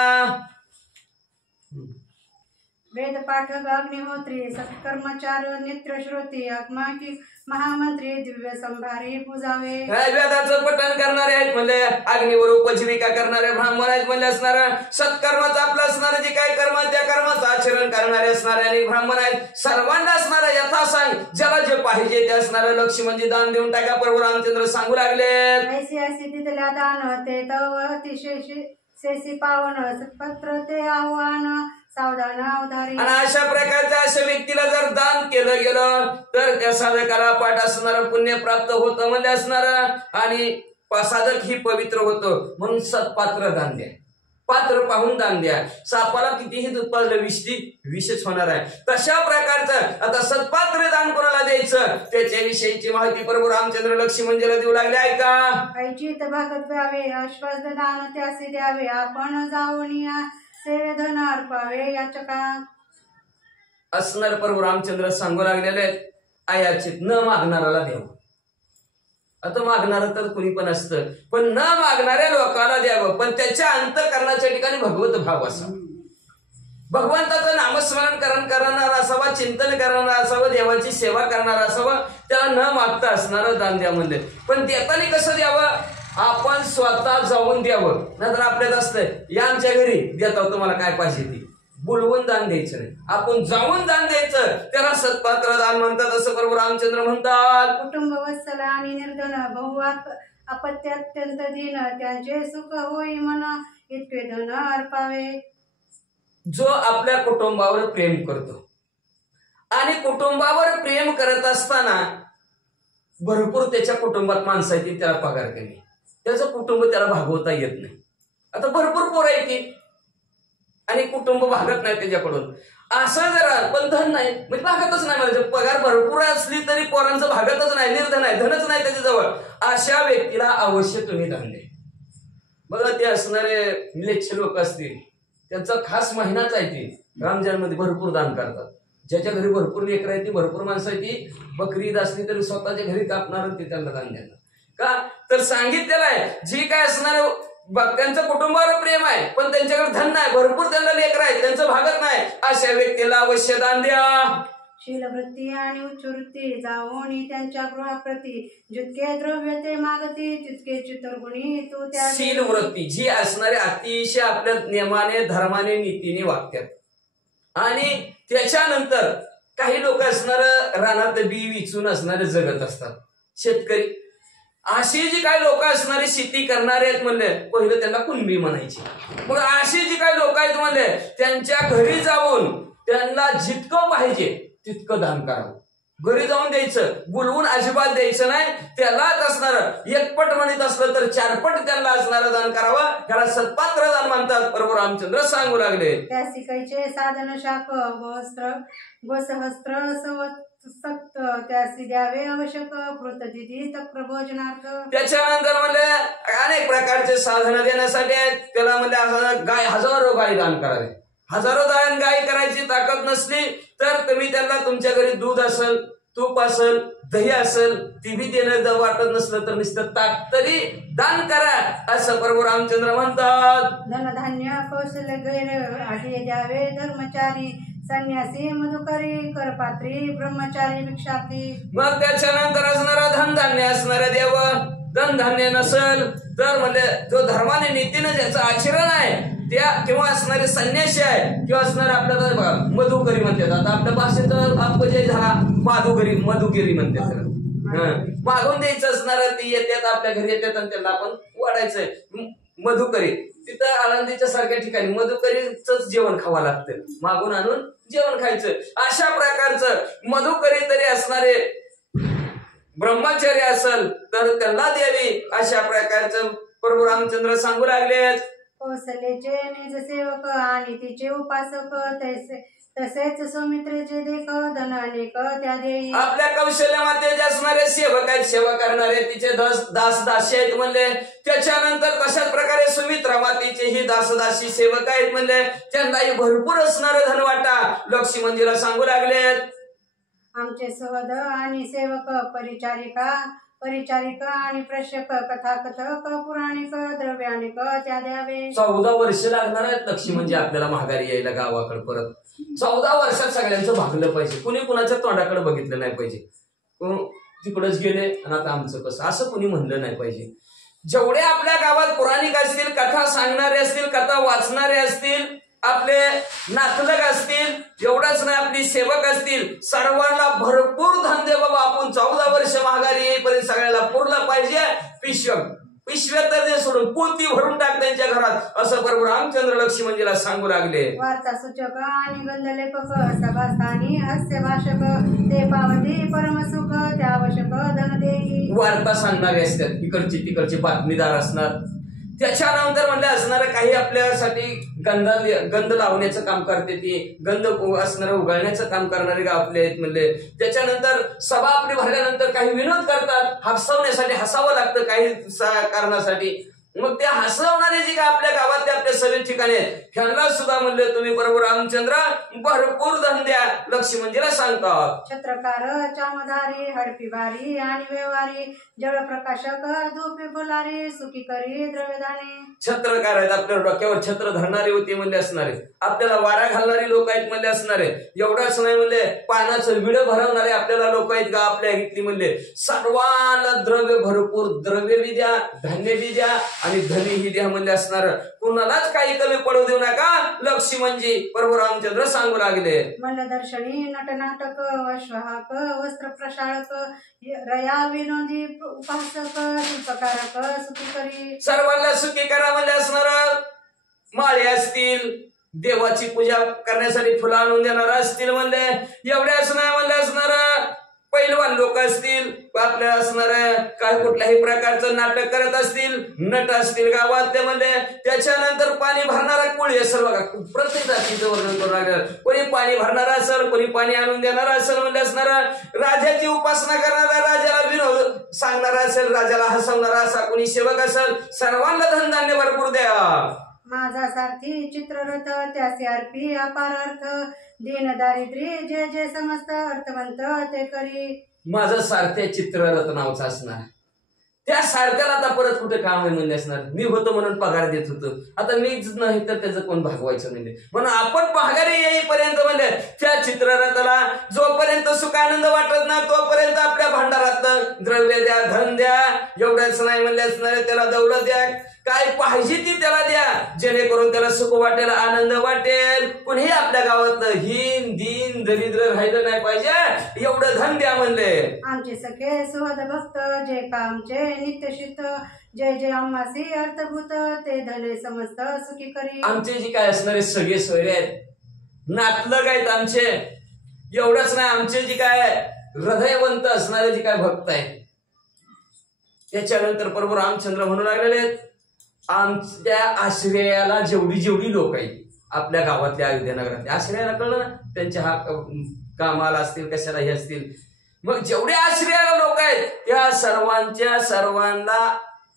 वेद पाठक अग्निहोत्री सत्कर्मचार्य नित्य श्रोती अग्माकी महामंत्री दिव्य संभारी पूजावे. वेदाचं पठण करणारे आहेत म्हणजे अग्निवर उपजीविका करणारे ब्राह्मण आहेत म्हणजे असणार सत्कर्माचं आपलं असणार जे काही कर्म त्या कर्माचं आचरण करणारे असणारे आणि ब्राह्मण आहेत. सर्वांना असणारा यथासांग ज्याला जे पाहिजे ते असणारं लक्ष म्हणजे दान देऊन टाका. प्रभू रामचंद्र सांगू लागले, ऐसी ऐसी तिथल्या दान ते तव अतिशय शेषी पावन सत्पत्र ते आव्हान सावधान अवधारी. आणि अशा प्रकारच्या अशा व्यक्तीला जर दान केलं गेलं तर त्या साधकाला पाठ असणार पुण्य प्राप्त होतं म्हणजे असणार आणि साधक ही पवित्र होतं. म्हणून सत्पात्र दान द्या, पात्र पाहून दान द्या. सापाला कितीही दूध पाजलं विषच होणार आहे. तशा प्रकारचं आता सत्पात्र दान कोणाला द्यायचं त्याच्याविषयीची माहिती प्रभू रामचंद्र लक्ष्मणजीला देऊ लागले. ऐका, ऐचित भागत व्हावे आश्वास दान त्यासे द्यावे आपण जाऊन या सेवेधन अर्पावे याचका. असणार प्रभू रामचंद्र सांगू लागलेले अयाचित न मागणाऱ्याला द्यावं. आता मागणार तर कुणी पण असतं पण न मागणाऱ्या लोकांना द्यावं, पण त्याच्या अंतःकरणाच्या ठिकाणी भगवत भाव असावा. भगवंताचं नामस्मरण करणारा असावा, चिंतन करणारा असावं, देवाची सेवा करणारा असावं, त्याला न मागता असणारं दान द्या म्हणले. पण देताना कसं द्यावं आपण स्वतः जाऊन द्यावं. नंतर आपल्यात असतंय या आमच्या घरी देता तुम्हाला काय पाहिजे ती, बोलवून दान द्यायचं नाही, आपण जाऊन दान द्यायचं. त्याला सत्पात्र दान म्हणतात असं प्रभू रामचंद्र म्हणतात. कुटुंब वत्सल आणि निर्धन बहु अपत्यात्यंत दीन त्यांचे सुख होई म्हणा इतके धन अर्पावे. जो आपल्या कुटुंबावर प्रेम करतो आणि कुटुंबावर प्रेम करत असताना भरपूर त्याच्या कुटुंबात माणसं आहेत त्याला पगार कमी, त्याचं कुटुंब त्याला भागवता येत नाही. आता भरपूर पोरं आहेत की आणि कुटुंब भागत नाही त्याच्याकडून, असं जरा पण धन नाही म्हणजे भागतच नाही. म्हणजे पगार भरपूर असली तरी पोरांचं भागतच नाही, निर्धन आहे, धनच नाही त्याच्याजवळ, अशा व्यक्तीला अवश्य तुम्ही दान द्या. बघा ते असणारे मिलेच्छे लोक असतील त्यांचा खास महिनाच आहे ते रमजान मध्ये भरपूर दान करतात. ज्याच्या घरी भरपूर लेकरं आहेत ती भरपूर माणसं आहे ती बकरी ईद असली तरी स्वतःच्या घरी कापणार ते त्यांना दान देणार. का तर सांगितलेलं आहे जी काय असणार त्यांचं कुटुंबावर प्रेम आहे पण त्यांच्याकडे धन नाही, भरपूर त्यांना लेकरं आहेत त्यांचं भागत नाही, अशा व्यक्तीला अवश्य दान द्या. शीलवृत्ती आणि उच्चवृत्ती जाऊन त्यांच्या गृहाप्रती जितके द्रव्य ते मागती तितके चित्रगुणी तू त्या. शील वृत्ती जी असणारे अतिशय आपल्या नियमाने धर्माने नीतीने वागतात आणि त्याच्यानंतर काही लोक असणार रानात बी विचून असणारे जगत असतात शेतकरी. अशी जी काही लोक असणारी शेती करणारे आहेत म्हणले पहिलं त्यांना कुणबी म्हणायची. मग अशी जी काही लोक आहेत म्हणले त्यांच्या घरी जाऊन त्यांना जितकं पाहिजे तितकं दान करावं. घरी जाऊन द्यायचं, बोलवून अजिबात द्यायचं नाही. त्यालाच असणार एकपट म्हणत असलं तर चारपट त्यांना असणारं दान करावं. त्याला सत्पात्र दान म्हणतात प्रभू रामचंद्र सांगू लागले. त्या शिकायचे साधन शाख गोस्त्र गोसहस्त्र सक्त त्यासी द्यावे आवश्यक कृतदिती प्रभोजनार्थ. त्याच्यानंतर म्हणले अनेक प्रकारचे साधनं देण्यासाठी आहेत. त्याला म्हणले असं गाय हजारो गाय दान करावे. हजारो दान गाय करायची ताकद नसली तर तुम्ही त्यांना तुमच्या घरी दूध असेल, तूप असेल, दही असेल ती बी देणं वाटत नसलं तर नुसतं ताक तरी दान करा असं प्रभू रामचंद्र म्हणतात. धनधान्य कौशल्य गैर आधी द्यावे धर्मचारी संन्यासी मधुकरी करपात्री ब्रह्मचारी भिक्षार्थी. मग त्याच्यानंतर असणारा धनधान्य असणारा देव. धनधान्य नसेल तर म्हणजे जो धर्माने नीतीने ज्याचं आचरण आहे त्या किंवा असणारे संन्यासी आहे किंवा असणारे आपल्याला मधुकरी म्हणतात. आता आपल्या भाषेत अपजय झाला मधुकरी म्हणतात. मागून द्यायचं असणार ती येतात आपल्या घरी येतात आणि त्यांना आपण वाढायचंय. मधुकरी तिथं आळंदीच्या सारख्या ठिकाणी मधुकरीच जेवण खावं लागतं, मागून आणून जेवण खायचं. अशा प्रकारचं मधुकरी तरी असणारे ब्रह्मचारी असेल तर त्यांना द्यावी अशा प्रकारचं प्रभू रामचंद्र सांगू लागले. कौशल्याचे निज सेवक आणि तिचे उपासक तसेच सुमित्रेचे देख धन अनेक त्या देई. आपल्या कौशल्यामध्ये जे असणारे सेवक आहेत, सेवा करणारे तिचे दास दासी आहेत म्हणले. त्याच्यानंतर तशाच प्रकारे सुमित्रा मातेचे ही दासदासी सेवक आहेत म्हणले. त्यांनाही भरपूर असणार धन वाटा लक्ष्मणजीला सांगू लागले. आमचे सहद आणि सेवक परिचारिका आणि प्रशक कथाकथक पुराणिक द्रव्यानिक त्या द्यावे. 14 वर्ष लागणार आहेत लक्ष्मणजी आपल्याला माघारी यायला गावाकडे परत. 14 वर्षात सगळ्यांचं भागलं पाहिजे. कुणी कुणाच्या तोंडाकडे बघितलं नाही पाहिजे. तिकडच गेले आणि आता आमचं कसं असं कुणी म्हणलं नाही पाहिजे. जेवढे आपल्या गावात पुराणिक असतील, कथा सांगणारे असतील, कथा वाचणारे असतील, आपले नातलग असतील, एवढंच नाही आपली सेवक असतील, सर्वांना भरपूर धन दे बाबा. आपण 14 वर्ष माघारी येईपर्यंत सगळ्याला पुरलं पाहिजे. पिशव्या तर दे सोडून पोती भरून टाक त्यांच्या घरात असं प्रभू रामचंद्र लक्ष्मणजीला सांगू लागले. वार्ता सूचक आणि गंधलेपक सभास्थानी हास्य भाषक ते पावती परमसुख त्या आवश्यक धन देई. वार्ता सांगणारे असतात, तिकडचे बातमीदार असणार. त्याच्यानंतर म्हणजे असणारं काही आपल्यासाठी गंध लावण्याचं काम करते ती, गंध असणारं उगाळण्याचं काम करणारे आपले आहेत म्हणले. त्याच्यानंतर सभा आपली भरल्यानंतर काही विनोद करतात, हसवण्यासाठी हसावं लागतं काही कारणासाठी. मग ते हसवणारे जे काय आपल्या गावातले आपल्या सर्व ठिकाणी आहेत, त्यांना सुद्धा म्हणले तुम्ही प्रभू रामचंद्र भरपूर धन द्या. लक्ष्मणजीला सांगतात. छत्रकार चामधारी हडपीबारी आणि व्यवहारी जळप्रकाशक धूपी फुलारी सुखी करी द्रव्यदाने. छत्रकार आहेत, आपल्या डोक्यावर छत्र धरणारे होते म्हणले असणारे, आपल्याला वारा घालणारी लोक आहेत म्हणले असणारे. एवढंच नाही म्हणले पानाचं विड भरवणारे आपल्याला लोक आहेत का आपल्या इथली म्हणले. सर्वांना द्रव्य भरपूर द्रव्य बी द्या, धान्य बी द्या आणि धनीही द्या म्हणले असणार. कुणालाच काही कमी पडू देऊ नका. लक्ष्मणजी प्रभू रामचंद्र सांगू लागले. मल्लदर्शनी नटनाटक अश्वाहक वस्त्र प्रशाळक रया विनोदी उपासक शिल्पकारक सुखी करी. सर्वांना सुखी करा म्हणले असणार. माळे असतील, देवाची पूजा करण्यासाठी फुलं आणून देणार असतील म्हणले, एवढ्याच नाही म्हणले असणार. पैलवान लोक असतील, आपल्या असणार काय कुठल्याही प्रकारचं नाटक करत असतील, नट असतील गावात म्हणले. त्याच्यानंतर पाणी भरणारा कोळी असेल बघा, प्रत्येक जातीचं वर्णन करून लागलं. कोणी पाणी भरणारा असेल, कोणी पाणी आणून देणारा असेल म्हणले असणार. राजाची उपासना करणारा, राजाला विनोद सांगणारा असेल, राजाला हसवणारा असा कोणी सेवक असेल, सर्वांना धनधान्य भरपूर द्या. माझा सारथी चित्ररथ त्याचे अर्पी अपार अर्थ दीन दारिद्र्य जे जे समस्त अर्थवंत ते करी. माझं सारथ्या चित्ररथ नावचं असणार. त्या सारथ्याला आता परत कुठे काम आहे म्हणले असणार. मी होतो म्हणून पगार देत होतो, आता मीच नाही तर त्याचं कोण भागवायचं म्हणजे. म्हणून आपण पगारी येईपर्यंत म्हणजे त्या चित्ररथाला जोपर्यंत सुखानंद वाटत ना तोपर्यंत आपल्या भांडारातलं द्रव्य द्या, धन द्या. एवढंच नाही म्हणले असणार, त्याला दौलत द्या, काय पाहिजे ती त्याला द्या, जेणेकरून त्याला सुख वाटेल, आनंद वाटेल. कुणीही आपल्या गावातलं हीन दीन दरिद्र राहिलं नाही पाहिजे, एवढं धन द्या म्हणले. आमचे सखे सुहद भक्त जे कामचे नित्यशित जय जय आम्हासी अर्थभूत ते धने समस्त सुखी करी. आमचे जे काय असणारे सगळे सोयरे आहेत, नातलग आहेत आमचे. एवढंच नाही, आमचे जे काय हृदयवंत असणारे जे काय भक्त आहेत. त्याच्यानंतर प्रभू रामचंद्र म्हणू लागलेले आहेत, आमच्या आश्रयाला जेवढी जेवढी लोक आहेत आपल्या गावातल्या अयोध्या नगरातल्या, आश्रयाला कळलं ना, त्यांच्या हा कामाला असतील कशाला हे असतील, मग जेवढे आश्रयाला लोक आहेत त्या सर्वांना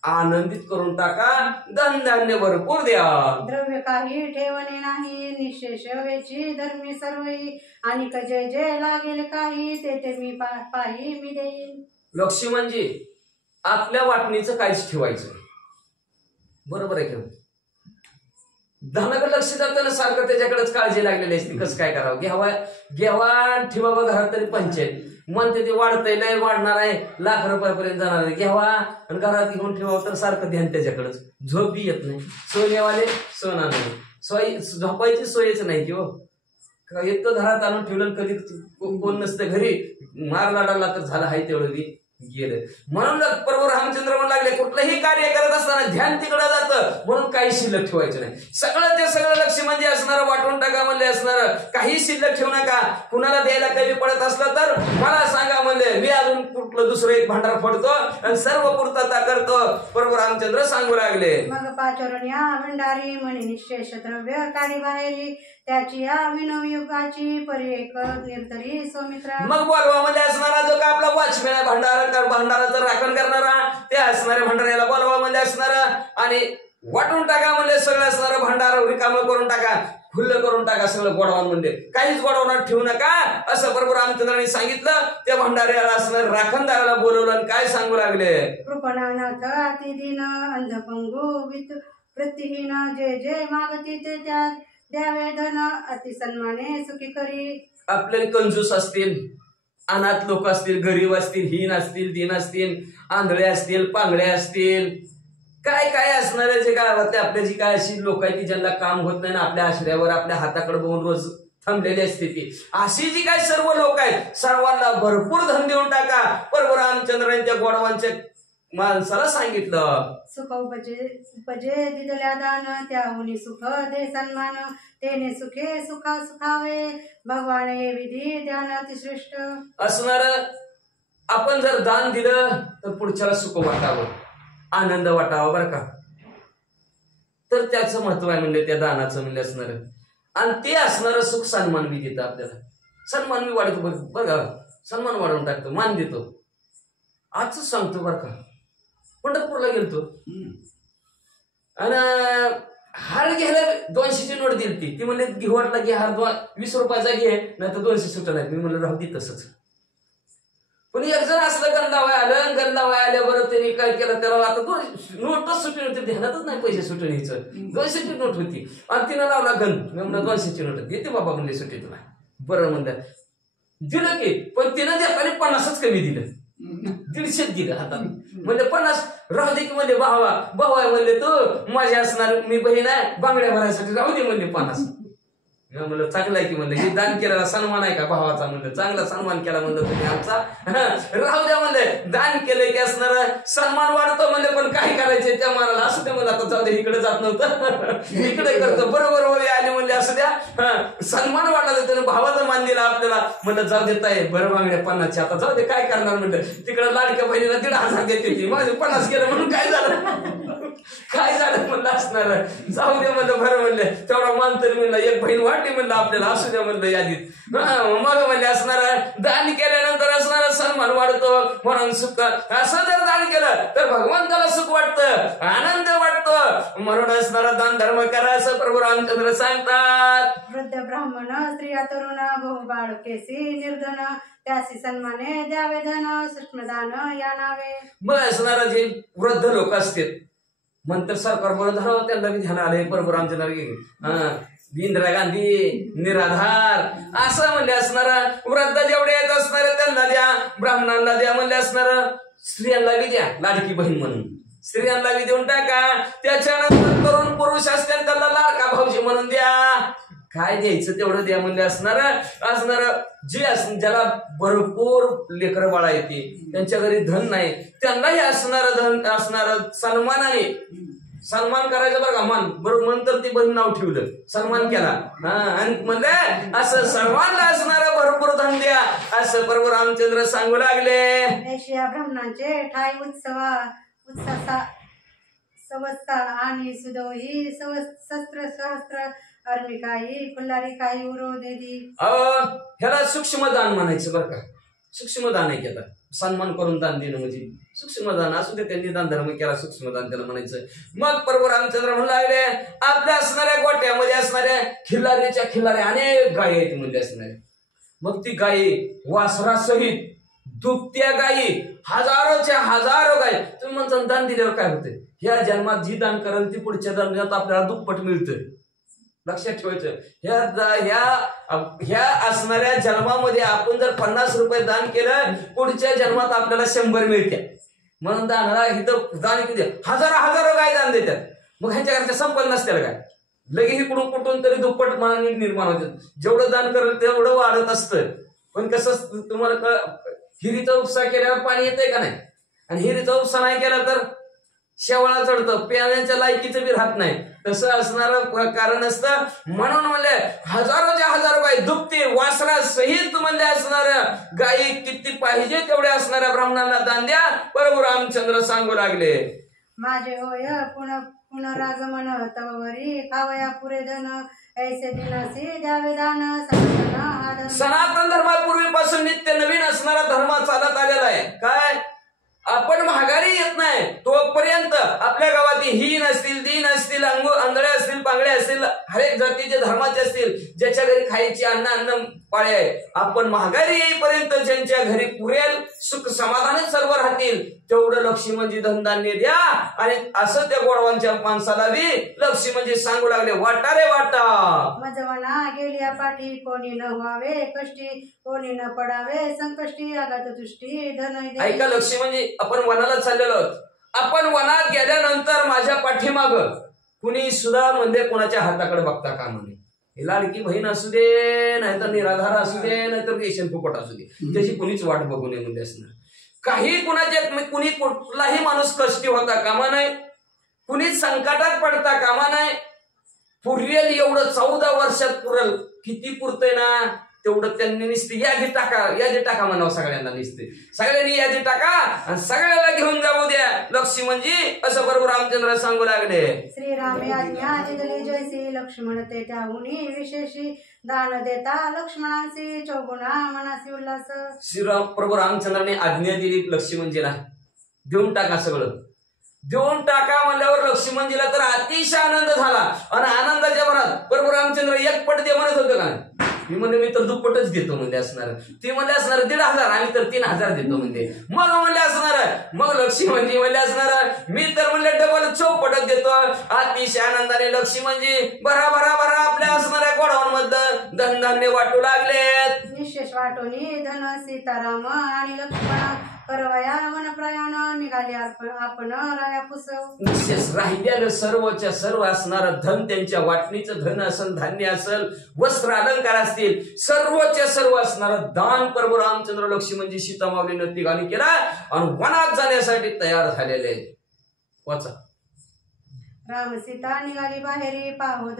आनंदित करून टाका, धनधान्य भरपूर द्या. द्रव्य काही ठेवणे नाही निशेष वेची धर्मी सर्वही आणि जय जय लागेल काही ते ते मी पाही मी देईन. लक्ष्मणजी आपल्या वाटणीचं काहीच ठेवायचं बरोबर आहे का. धनाकडे लक्ष जाताना सारखं त्याच्याकडेच काळजी लागलेली असते, कसं काय करावं, घ्यावा ठेवा घरात तरी पंचायत म्हणते ते वाढतंय, लय वाढणार आहे, लाख रुपयापर्यंत जाणार आहे, घ्यावा आणि घरात घेऊन ठेवा तर सारखं ध्यान त्याच्याकडेच. झोप बी येत नाही, सोनेवाले सोना नाही, झोपायची सोयच नाही की हो. एक तर घरात आणून ठेवलं, कधी कोण नसतं घरी, मार लाडाला तर झालं आहे तेवढं बी गेलं. म्हणून प्रभू रामचंद्र म्हणू लागले, कुठलंही कार्य करत असताना ध्यान तिकडं जातं, म्हणून काही शिल्लक ठेवायचं नाही. सगळं ते सगळं लक्ष म्हणजे असणार, वाटून टाका म्हणले असणार, काही शिल्लक ठेवू नका. कुणाला द्यायला कमी पडत असलं तर मला सांगा म्हणले, मी अजून कुठलं दुसरं एक भांडार फोडतो आणि सर्व पूर्तता करतो. प्रभू रामचंद्र सांगू लागले. मग पाचोरण्या भंडारी म्हणे निशेष द्रव्य काढी बाहेरी त्याची या विनोयुगाची परी एक निर्तरी सौमित्रा. मग बोलवा म्हणजे असणारा जो काय आपला वॉचमॅन आहे, भांडाराचं राखण करणारा, ते असणाऱ्या भांडाऱ्याला बोलवा म्हणजे असणारा आणि वाटून टाका म्हणजे सगळं असणारं भांडार रिकामं करून टाका, खुल्लं करून टाका सगळं गोडवान म्हणजे, काहीच गोडवानात ठेवू नका असं प्रभू रामचंद्रांनी सांगितलं. त्या भंडाऱ्याला असणार राखणदाराला बोलवलं आणि काय सांगू लागले, कृपणानाथ अतिदीन अंधपंगू वृत्तीहीन जे जे मागती ते त्या द्यावे धन अति सन्माने सुखी करी. आपले कंजूस असतील, अनाथ लोक असतील, गरीब असतील, हीन असतील, दीन असतील, आंधळे असतील, पांगळे असतील, काय काय असणारे जे गावातले आपले जी काय अशी लोक आहेत की ज्यांना काम होत नाही ना, आपल्या आश्रयावर आपल्या हाताकडे बघून रोज थांबलेली असते ती, अशी जी काय सर्व लोक आहेत सर्वांना भरपूर धन देऊन टाका. प्रभू रामचंद्रांनी त्या गोडवांच्या माणसाला सांगितलं, सुख उपजे दिदल्या दान त्याहुनी सुख दे सन्मान तेने सुखे सुखा सुखावे भगवान हे विधी ध्यान अतिश्रेष्ठ. असणार आपण जर दान दिलं तर पुढच्याला सुख वाटावं, आनंद वाटावा बरं का, तर त्याचं महत्व आहे म्हणजे त्या दानाचं म्हणजे असणार. आणि ते असणारं सुख सन्मान बी देतं आपल्याला, सन्मान बी वाढतो बघा, सन्मान वाढवून टाकतो, मान देतो. आजच सांगतो बरं का, पंढरपूरला गेलतो, आणि हार घ्यायला 200ची नोट दिली ती म्हणले घेऊ वाटला की हार 20 रुपयाचा घे नाही तर 200 सुट्टा नाही. मी म्हणलं राहू दे तसंच. पण एक जण असलं गंधावाय आलं, गंधावाय आल्याबरोबर त्यांनी काय केलं त्याला आता नोटच सुटली होती, ध्यानातच नाही पैसे सुटणीचं. 200ची नोट होती आणि तिनं लावला गंध. मी म्हणलं 200ची नोट देते बाबा म्हणले सुट्टी तुला. बरं म्हणलं दिलं की, पण तिनं देताना 50च कमी दिलं, 150 दिलं हातात. म्हणजे 50 राहू दे की म्हणले भावा आहे म्हणले तू माझे असणार, मी बहीण आहे बांगड्या भरायसाठी राहू दे म्हणले 50. म्हणलं चांगलं आहे की म्हणलं हे दान केलेला सन्मान आहे का भावाचा. म्हणलं चांगला सन्मान केला म्हणलं तुम्ही आमचा. राहू द्या म्हणले दान केलंय की असणार सन्मान वाढतो म्हणले, पण काय करायचे त्या माराला असू द्या म्हणलं. आता जाऊ दे इकडे जात नव्हतं इकडे करतो बरोबर आले म्हणले असू द्या. सन्मान वाढला त्यानं भावाचा मान दिला आपल्याला. म्हणलं जाऊ देत आहे बरं बांगड्या 50ची आता जाऊ दे काय करणार म्हणलं. तिकडे लाडक्या बहिणीला 1,500 देते ती माझे 50 गेलं म्हणून काय झालं काय झालं म्हणलं असणार. जाऊ दे म्हणलं बरं म्हणले तेवढा मान तरी म्हणलं एक बहीण वाटली म्हणलं आपल्याला असू द्या म्हणलं यादीत. मग म्हणले असणार दान केल्यानंतर असणार सन्मान वाढतो म्हणून सुख. असं जर दान केलं तर भगवंताला सुख वाटतं, आनंद वाटतो. म्हणून असणारा दान धर्म करा असं प्रभू रामचंद्र सांगतात. वृद्ध ब्राह्मण स्त्रिया तरुण बहु बाळकेसी निर्धन त्यासी सन्माने द्यावे धन सूक्ष्मदान या नावे. मग असणारा जे वृद्ध लोक असतात म्हणतात सरकार बरं धरावं त्यांना बी ध्यान आले प्रभू रामचंद्र इंदिरा गांधी निराधार असं म्हणले असणार. वृद्ध जेवढे येत असणारे त्यांना द्या, ब्राह्मणांना द्या म्हणले असणार. स्त्रियांना बी द्या लाडकी बहीण म्हणून, स्त्रियांना बी देऊन टाका. त्याच्यानंतर तरुण पुरुष असतील त्यांना लाडका भाऊजी म्हणून द्या. काय द्यायचं तेवढं द्या म्हणले असणार. जे ज्याला भरपूर लेकरं बाळा येते त्यांच्या घरी धन नाही त्यांनाही असणार धन असणार सन्मानाने सन्मान करायचं बरं का. मान बरोबर नंतर ती बहीण नाव ठेवलं सन्मान केला. आणि म्हणले असं सर्वांना असणारं भरपूर धन द्या असं प्रभू रामचंद्र सांगू लागले. एशिया ब्राह्मणांचे ठाई उत्साह सवस्ता आणि सुदोही शस्त्र सहस्त्र अर्मिकाही फुल्लारी काही उरो देदी. ह्याला सूक्ष्मदान म्हणायचं बरं का. सूक्ष्मदान आहे त्याला सन्मान करून दान देणं म्हणजे सूक्ष्मदान असू दे. त्यांनी दान धर्म केला सूक्ष्मदान त्याला म्हणायचं. मग प्रभू रामचंद्र म्हणू लागले आपल्या असणाऱ्या गोट्यामध्ये असणाऱ्या खिल्लारीच्या खिल्लारी अनेक गायी आहेत म्हणजे असणाऱ्या. मग ती गायी वासरासहित दुभत्या गायी हजारोच्या हजारो गायी. तुम्ही म्हणता दान दिल्यावर काय होतं. ह्या जन्मात जी दान करेल ती पुढच्या जन्मात आपल्याला दुप्पट मिळतं. लक्षात ठेवायचं. ह्या असणाऱ्या जन्मामध्ये आपण जर 50 रुपये दान केलं पुढच्या जन्मात आपल्याला 100 मिळते. म्हणून दानाला इथं दान किती हजारो गाय दान देतात. मग ह्याच्याकडच्या संपन्न नसतील काय लगेच इकडून कुठून तरी दुप्पट मानाने निर्माण होते. जेवढं दान करेल तेवढं वाढत असतं. पण कसं तुम्हाला हिरीचा उपसा केल्यावर पाणी येतंय का नाही. आणि हिरीचा उपसा नाही केला तर शेवाळा चढतं पिण्याच्या लायकीचं बी राहत नाही. तसं असणारं कारण असतं. म्हणून म्हणले हजारोच्या हजारो गाय दुभते वासरा सहित म्हणले असणार गायी किती पाहिजे तेवढे असणाऱ्या ब्राह्मणांना दान द्या प्रभू रामचंद्र सांगू लागले. माझे होय पुनरागमन तवरी खावया पुरे धन ऐसे दिनासी द्यावे दान सनातन धर्मापूर्वीपासून नित्य नवीन असणारा धर्म चालत आलेला आहे. काय आपण महागारी येत नाही तोपर्यंत आपल्या गावात हीन असतील दीन असतील आंधळे असतील पांगळे असतील हरेक जातीचे धर्माचे असतील ज्याच्या घरी खायची अन्न पाळे आहे. आपण महागारी येईपर्यंत ज्यांच्या घरी पुरेल सुख समाधान सर्व राहतील तेवढं लक्ष्मी म्हणजे धनधान्य द्या. आणि असं त्या गोडवांच्या माणसाला बी लक्ष्मी म्हणजे सांगू लागले वाटा रे वाटा. मजवना गेल्या पाठी कोणी न व्हावे कष्टी कोणी न पडावे संकष्टी आघात दृष्टी धन. ऐका लक्ष्मी म्हणजे आपण वनाला चाललेलो आहोत. आपण वनात गेल्यानंतर माझ्या पाठीमाग कुणी सुद्धा म्हणजे कोणाच्या हाताकडे बघता कामा नये. लाडकी बहीण असू दे नाहीतर निराधार असू दे नाहीतर रेशन फुकट असू दे त्याची कुणीच वाट बघू नये म्हणजे असणार. काही कुणी कुठलाही माणूस कष्टी होता कामा नये. कुणीच संकटात पडता कामा नये. पुरेल एवढं 14 वर्षात पुरल किती पुरतंय ना तेवढं त्यांनी नुसती यादी टाका म्हणावं सगळ्यांना नुसते सगळ्यांनी यादी टाका आणि सगळ्याला घेऊन जाऊ द्या लक्ष्मी म्हणजे असं बरोबर रामचंद्र सांगू लागले. श्रीरामे आज्ञा दिली जैसी लक्ष्मण ते त्याहुनी विशेषी दान देता लक्ष्मणांशी चौगुणा मनासी उल्हास. श्रीराम प्रभू रामचंद्राने आज्ञा दिली लक्ष्मी म्हणजे ना देऊन टाका सगळं. देऊन टाका म्हणल्यावर लक्ष्मणजीला तर अतिशय आनंद झाला आणि आनंदाच्या भरात प्रभू रामचंद्र एक पट दे म्हणत होतं का. मी म्हणले मी तर दुप्पटच देतो म्हणजे असणार. ती म्हणले असणार 1,500, आम्ही तर 3,000 देतो म्हणजे. मग म्हणले असणार, मग लक्ष्मणजी म्हणले असणार मी तर म्हणले डबल चौपटच देतो. अतिशय आनंदाने लक्ष्मणजी भरा भरा भरा आपल्या असणाऱ्या गोडाऊनमधलं धनधान्य वाटू लागलेत. निशेष वाटोनी धन सीताराम आणि लक्ष्मण करवया मन प्रयाण निघाले आपण राया पुसव. निशेष राहिलेलं सर्वच्या सर्व असणारं धन, त्यांच्या वाटणीचं धन असेल, धान्य असेल, वस्त्र अलंकार असतील, सर्वच्या सर्व असणारं दान प्रभू रामचंद्र लक्ष्मणजी सीतामाऊलीनं तिघांनी केला आणि वनात जाण्यासाठी तयार झालेले. वाचा. राम सीता निघाली बाहेरी पाहो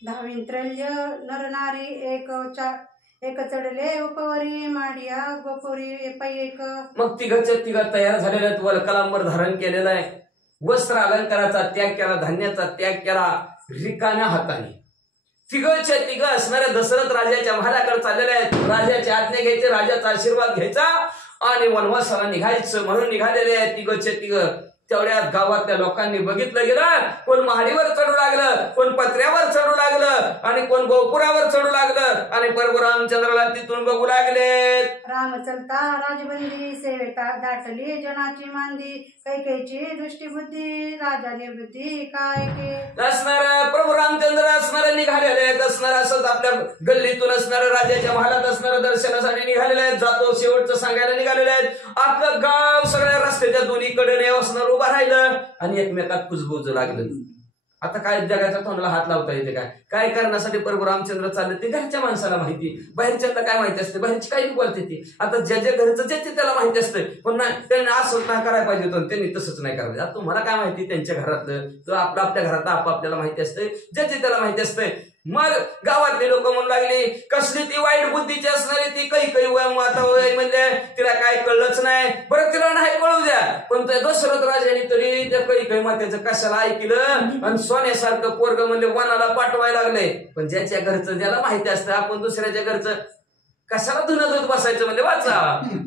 धावीन त्रल्य नरनारी एक चढले उपवरी माडिया गोपुरी पैक. मग तिघच्या तिघा तयार झालेल्या आहेत. वलकलांबर धारण केलेला आहे, वस्त्र अलंकाराचा त्याग केला, धान्याचा त्याग केला, रिकाम्या हाताने तिघच्या तिघ असणाऱ्या दशरथ राजाच्या महालाकडे चाललेल्या आहेत. राजाची आज्ञा घ्यायची, राजाचा आशीर्वाद घ्यायचा आणि वनवासाला निघायचं म्हणून निघालेले आहेत तिघच्या तिघ. तेवढ्यात गावातल्या लोकांनी बघितलं गेलं, कोण महाडीवर चढू लागलं, कोण पत्र्यावर चढू लागलं आणि कोण गोपुरावर चढू लागलं आणि प्रभू रामचंद्राला तिथून बघू लागले. राम चलता राजबंदी सेवेता दाटली जनाची मांदी कैकेची दृष्टी बुद्धी राजा निवृत्ती काय के. असणार प्रभू रामचंद्र असणारे निघालेले आहेत. असणार असंच आपल्या गल्लीतून असणाऱ्या राजाच्या महालात असणाऱ्या दर्शनासाठी निघालेले आहेत. जातो शेवटचं सांगायला निघालेले आहेत. आपलं गाव सगळ्या रस्त्याच्या दोन्ही कडे असणार उभा राहिलं आणि एकमेकात कुजबुजू लागलं. आता काय जगाच्या तोंडाला हात लावता येते काय काय करण्यासाठी प्रभू रामचंद्र चालले ते घरच्या माणसाला माहिती, बाहेरच्याला काय माहिती असते, बाहेरची काही बोलते ती. आता ज्या ज्या घरचं जे त्याला माहिती असतं, पण त्यांनी असं नाही करायला पाहिजे होतं, त्यांनी तसंच नाही करायचं. आता तुम्हाला काय माहिती त्यांच्या घरातलं, तर आपल्या घरात आपापल्याला माहिती असते, ज्याचे त्याला माहिती असते. मग गावातले लोक म्हणू लागले कसली ती वाईट बुद्धीची असणारी ती काही माता होय म्हणजे तिला काय कळलंच नाही. बरं तिला नाही कळू द्या, पण त्या दशरथ राजाने तरी त्या काही मातेचं कशाला ऐकलं आणि सोन्यासारखं पोरग म्हणजे वनाला पाठवायला लागले. पण ज्याच्या घरचं ज्याला माहिती असतं, आपण दुसऱ्याच्या घरचं कशाला धुणं धुत बसायचं म्हणजे. वाचा.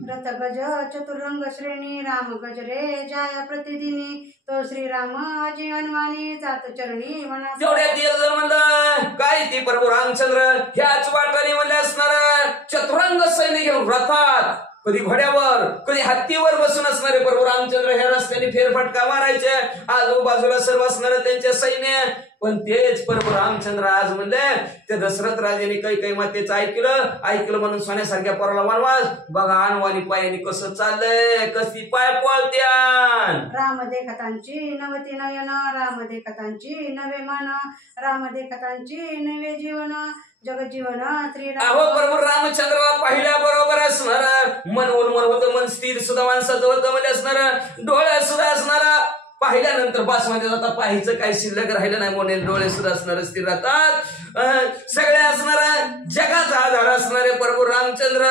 रथ गज चतुरंग श्रेणी राम गज रे जाया प्रतिदिनी तो श्रीराम अजी हनुमानी जात चरणी म्हणा. तेवढ्यात जर म्हणलं काय ती प्रभू रामचंद्र ह्याच वाटाने म्हणले असणार चतुरंग सैनिक घेऊन रथात, कधी घोड्यावर कधी हत्तीवर बसून असणारे प्रभू रामचंद्र ह्या रस्त्याने फेरफटका मारायचे. आजूबाजूला सर्व असणारे त्यांचे सैन्य. पण तेच प्रभू रामचंद्र आज म्हणले ते दशरथ राजाने काही मातेचं ऐकलं म्हणून सोन्यासारख्या पोराला वनवास बघा अनवानी पायाने कसं चाललंय, कशी पाय पळत्यान. राम देखतांची नवती नयन राम देखतांची नवे मन राम देखतांची नवे जीवन जगजीवन श्रीराम. अहो प्रभू रामचंद्राला पाहिल्या बरोबर असणार मन उन्मन होतं, मन स्थिर सुद्धा माणसाचं होतं म्हणजे असणार, डोळे सुद्धा असणार. पाहिल्यानंतर बासमध्ये जाता पाहायचं काही शिल्लक राहिलं नाही, मोठे डोळे सुद्धा असणार स्थिर राहतात. सगळे असणारा जगाचा आधार असणारे प्रभू रामचंद्र.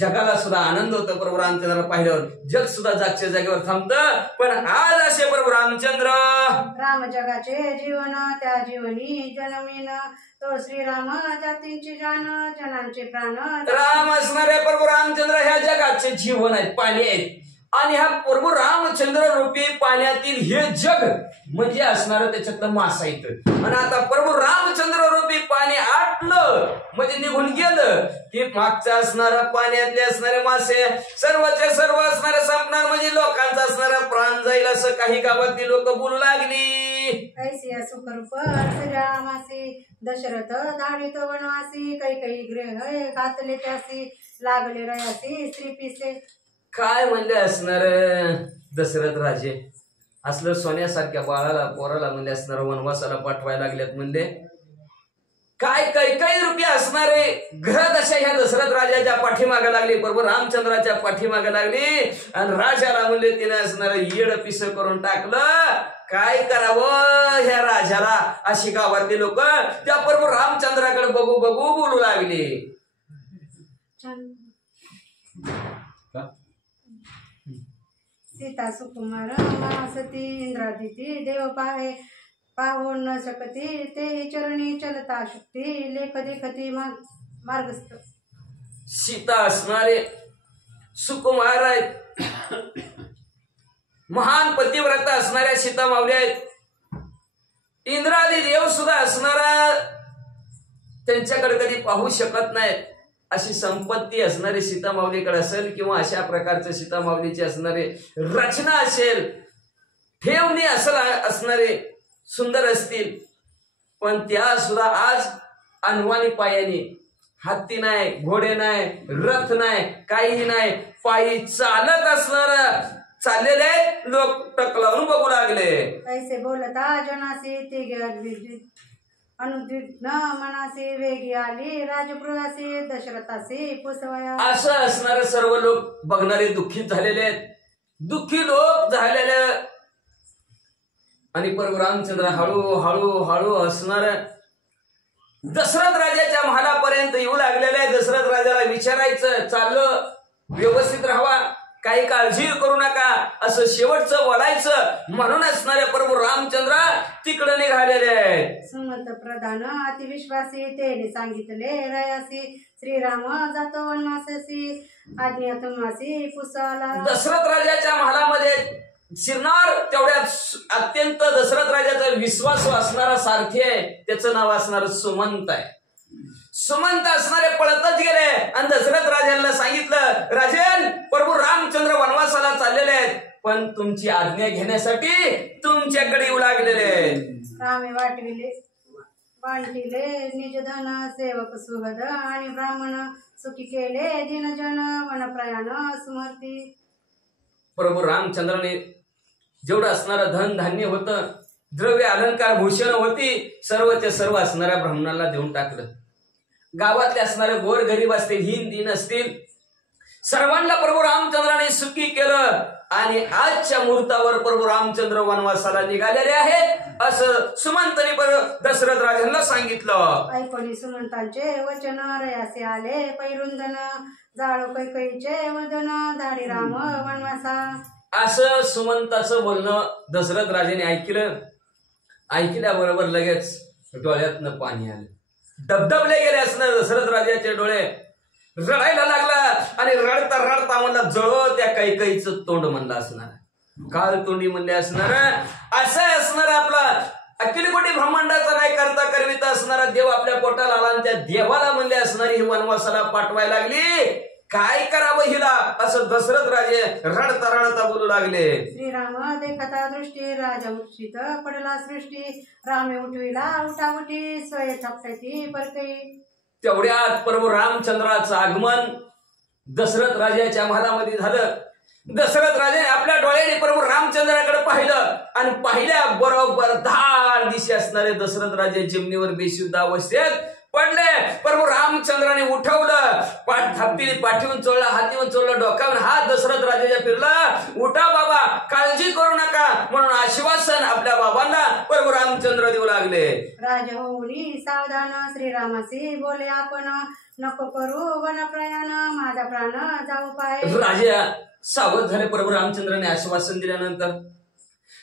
जगाला सुद्धा आनंद होतो प्रभू रामचंद्र पाहिल्यावर, जग सुद्धा जागच्या जागेवर थांबतं. पण आज असे प्रभू रामचंद्र राम जगाचे जीवन त्या जीवनी जन्मीन तो श्रीराम जातींची जाण जनांचे प्राण. राम असणारे प्रभू रामचंद्र ह्या जगाचे जीवन आहेत, पाणी आहेत. आणि हा प्रभू रामचंद्र रूपी पाण्यातील हे जग म्हणजे असणार त्याच्यातलं मासा येतं. आणि आता प्रभू रामचंद्र रूपी पाणी आटलं म्हणजे निघून गेलं की मागचं असणारं पाण्यातले असणारे मासे सर्वचे सर्व असणारे संपणार म्हणजे लोकांचा असणारा प्राण जाईल असं काही गावातली लोक बोलू लागली. कैसिया सुखरूप श्रीरामासी दशरथ धाडित वनवासी काही ग्रह घातले त्यासी लागले रयासी स्त्री पिसे. काय म्हणले असणार दशरथ राजे असलं सोन्यासारख्या बाळाला पोराला म्हणजे असणार वनवासाला पाठवायला लागल्यात म्हणजे काय काही रुपये असणारे घरात अशा ह्या दशरथ राजाच्या पाठीमागे लागली, प्रभू रामचंद्राच्या पाठीमागे लागली आणि राजाला म्हणले तिने असणार येड पिस करून टाकलं. काय करावं ह्या राजाला. अशी गावातली लोक त्या प्रभू रामचंद्राकडे बघू बोलू लागली. सीता सुकुमार महासती इंद्रादिती देव पाहू न शकती ते चरणी चलता शक्ती लेख देखती मार्गस्थ. सीता असणारे सुकुमार आहेत, महान पतिव्रता असणाऱ्या सीता माऊली आहेत. इंद्रादी देव सुद्धा असणारा त्यांच्याकडे कधी पाहू शकत नाहीत अशी संपत्ती असणारी सीता माऊलीकडे असेल किंवा अशा प्रकारचे सीता माऊलीची असणारे रचना असेल, ठेवणी असणारे सुंदर असतील, पण त्या सुद्धा आज अनवाणी पायाने, हत्ती नाही, घोडे नाही, रथ नाही, काही नाही, पायी चालत असणार चाललेले लोक टक लावून बघू लागले. ऐसे बोलता जनासे ते अनुद्विग्न मनासे वेगी आली राजगृहासे दशरथासे पोसवया. असं असणारे सर्व लोक बघणारे दुःखीत झालेले आहेत, दुःखी लोक झालेले. आणि प्रभू रामचंद्र हळूहळू हळू असणार दशरथ राजाच्या महालापर्यंत येऊ लागलेले आहे. दशरथ राजाला विचारायचं, चाललं व्यवस्थित राहावा, काही काळजी करू नका, असं शेवटचं बोलायचं. म्हणून असणारे प्रभू रामचंद्र तिकडे निघालेले आहेत. सुमंत प्रधान अतिविश्वासी तेने सांगितले रयासी श्रीराम जातो वनवासी आज्ञा तुम्हासी पुसाला. दशरथ राजाच्या महालामध्ये शिरणार तेवढ्यात अत्यंत दशरथ राजाचा विश्वास असणारा सारथी आहे, त्याचं नाव असणार सुमंत आहे. सुमंत असणारे पळतच गेले आणि दशरथ राजांना सांगितलं, राजन प्रभू रामचंद्र वनवासाला चाललेले आहेत, पण तुमची आज्ञा घेण्यासाठी तुमच्याकडे येऊ लागलेले आहेत. रामे वाटिले निजधन सेवक सुहद आणि ब्राह्मण सुखी केले दिनजन वनप्रयाण सुमर्ती. प्रभू रामचंद्राने जेवढं असणारं धन धान्य होतं, द्रव्य अलंकार भूषण होती, सर्वचे सर्व असणाऱ्या ब्राह्मणाला देऊन टाकलं. गावातले असणारे गोर गरीब असतील, हीन दीन असतील, सर्वांना प्रभू रामचंद्राने सुखी केलं. आणि आजच्या मुहूर्तावर प्रभू रामचंद्र वनवासाला निघालेले आहेत असं सुमंताने दशरथ राजांना सांगितलं. ऐकोनी सुमंतांचे वचन रयासे आले पैरुंदन जाळो कैकईचे वदन धाडी राम वनवासा. असं सुमंताचं बोलणं दशरथ राजाने ऐकलं. ऐकल्याबरोबर लगेच डोळ्यातनं पाणी आलं, दबदबले गेले असणार दशरथ राजाचे डोळे. रडायला लागला आणि रडता रडता म्हणला, जळो त्या कैकईचं तोंड म्हणलं असणार, काळ तोंडी म्हणले असणार. असं असणार आपला अखिल कोटी ब्रह्मांडाचा नाही करता करविता असणारा देव आपल्या पोटाला आला आणि त्या देवाला म्हणले असणारी ही वनवासाला पाठवायला लागली. काय करावं हिला असं दशरथ राजे रडता रडता बोलू लागले. श्रीराम देखता दृष्टी राजा उठशीत पडला सृष्टी रामे उठविला उठाउठी स्वय थपटी परकई. तेवढ्यात प्रभू रामचंद्राचं आगमन दशरथ राजाच्या महालामध्ये झालं. दशरथ राजाने आपल्या डोळ्याने प्रभू रामचंद्राकडे पाहिलं आणि पाहिल्या बरोबर धाड दिशे असणारे दशरथ राजे जमिनीवर बेशुद्ध अवस्थेत पडले. प्रभू रामचंद्राने उठवलं, पाठ थापटीने पाठीवून चोळला, हातीवून चोळलं, डोक्यावरून हात दशरथ राजाच्या फिरला. उठा बाबा, काळजी करू नका म्हणून आश्वासन आपल्या बाबांना प्रभू रामचंद्र देऊ लागले. राज होऊनी सावधान श्रीरामासी बोले आपण नको करू वन प्रयाण माझा प्राण जाऊ पाय. राजा सावध झाले. प्रभू रामचंद्राने आश्वासन दिल्यानंतर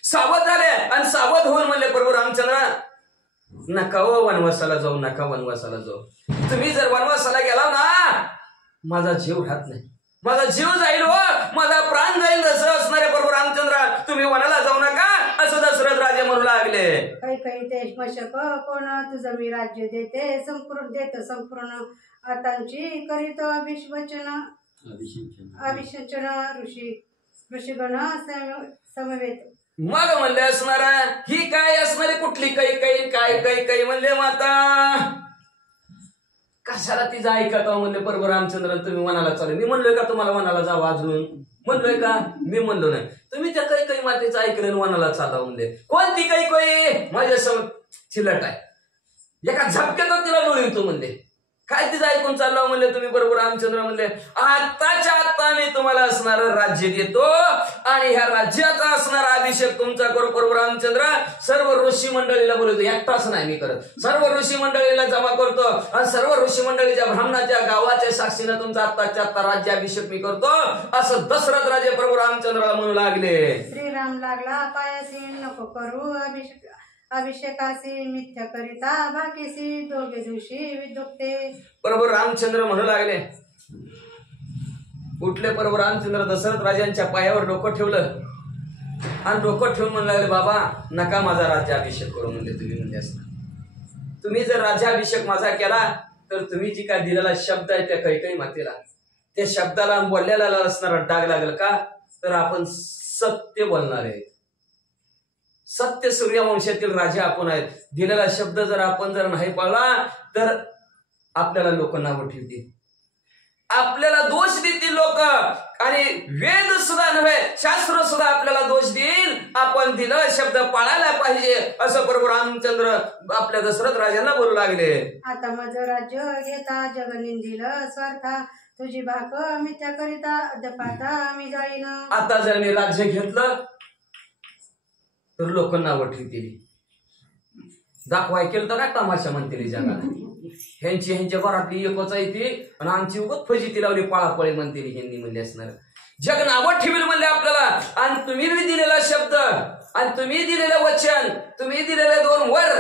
सावध झाले आणि सावध होऊन म्हणले, प्रभू रामचंद्र नका हो वनवासाला जाऊ, नका वनवासाला जाऊ. तुम्ही जर वनवासाला गेला ना माझा जीव राहत नाही, माझा जीव जाईल हो, माझा प्राण जाईल. जसं असणारे प्रभू रामचंद्र तुम्ही वनाला जाऊ नका असं दशरथ राजे म्हणू लागले. कैकई ते मशक कोण तुझं मी राज्य देते संपूर्ण आतांची करीत अभिषेचन ऋषीगण समवेत. मग म्हणले असणार ही काय असणारी कुठली कैकई, काय कैकई म्हणले माता कशाला तिचं ऐकत म्हणले प्रभू रामचंद्र तुम्ही वनाला चालू. मी म्हणलोय का तुम्हाला वनाला जावं अजून? म्हणलोय का? मी म्हणलो नाही. तुम्ही त्या कैकई मातेचं ऐकलं वनाला चालावं म्हणले. कोणती कैकई? माझ्या समोर चिलट आहे, एका झपक्यात तिला लोळीतो म्हणले. काय तिचं ऐकून चाललं म्हणले तुम्ही प्रभू रामचंद्र म्हणले, आताच्या आता मी तुम्हाला असणार राज्य देतो आणि ह्या राज्याचा असणारा अभिषेक तुमचा करू. प्रभू रामचंद्र सर्व ऋषी मंडळीला बोलवतो, एकटाच नाही मी करत, सर्व ऋषी मंडळीला जमा करतो आणि सर्व ऋषी मंडळीच्या ब्राह्मणाच्या गावाच्या साक्षीनं तुमचा आत्ताच्या आता राज्याभिषेक मी करतो असं दशरथ राजे प्रभू रामचंद्राला म्हणू लागले. श्रीराम लागला पायासी नको करू अभिषेकासी मिथ्या करिता बाकीसी दोघे दिवशी विदुक्ते. प्रभू रामचंद्र म्हणू लागले. उठले प्रभू रामचंद्र, दशरथ राजांच्या पायावर डोकं ठेवलं आणि डोकं ठेवून म्हणू लागले, बाबा नका माझा राज्याभिषेक करू म्हणले. तुम्ही म्हणले असता, तुम्ही जर राज्याभिषेक माझा केला तर तुम्ही जी काय दिलेला शब्द आहे त्या कैकई मातेला, त्या शब्दाला बोललेला असणारा डाग लागेल का? तर आपण सत्य बोलणार आहे, सत्य सूर्यवंशातील राजा आपण आहेत. दिलेला शब्द जर आपण नाही पाळला तर आपल्याला लोक नावं ठेवतील, आपल्याला दोष देतील लोक. आणि वेद सुद्धा नव्हे, शास्त्र सुद्धा आपल्याला दोष देईल. आपण दिलेला शब्द पाळायला पाहिजे असं प्रभू रामचंद्र आपल्या दशरथ राजांना बोलू लागले. आता मज राज्य घेता जग निंदिल स्वार्था, तुझी बाक मिथ्या करिता अद्यपाता मी जाईन. आता जर मी राज्य घेतलं तर लोक नावं ठेवतील, दाखवाय केलं तर काय तमाशा म्हणतील जगाला. ह्यांच्या घरातली एकच आहे ती आणि आमची उगत फजिती लावली पाळापळी म्हणतील ह्यांनी म्हणले असणार. जग नावं ठेवील म्हणले आपल्याला. आणि तुम्ही दिलेला शब्द आणि तुम्ही दिलेलं वचन, तुम्ही दिलेले 2 वर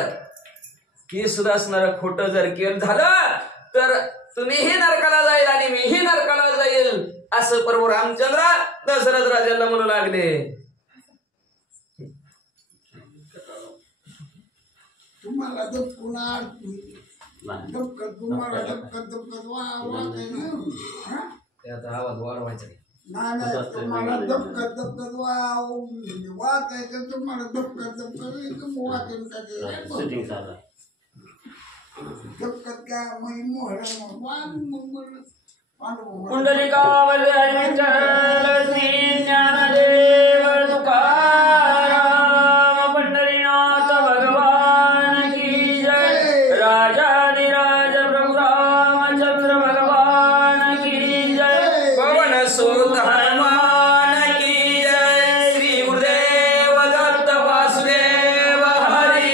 हे सुद्धा असणार खोटं जर केलं झालं तर तुम्हीही नरकाला जाईल आणि मीही नरकाला जाईल असं प्रभू रामचंद्र दशरथ राजाला म्हणू लागले. तुम्हाला तर पुन्हा तुम्हाला आता आवाज वाढवायचा नाही, तुम्हाला दपकत वाचायचं, तुम्हाला दपकत दपकत काय मोहर पुंडलिकावरती हरिविठ्ठल श्री ज्ञानदेव तुकाराम पंढरीनाथ भगवान की जय. राजाधिराज प्रभु रामचंद्र भगवान की जय. पवन सुत हनुमान की जय. श्री गुरुदेव दत्त वासुदेव हरी.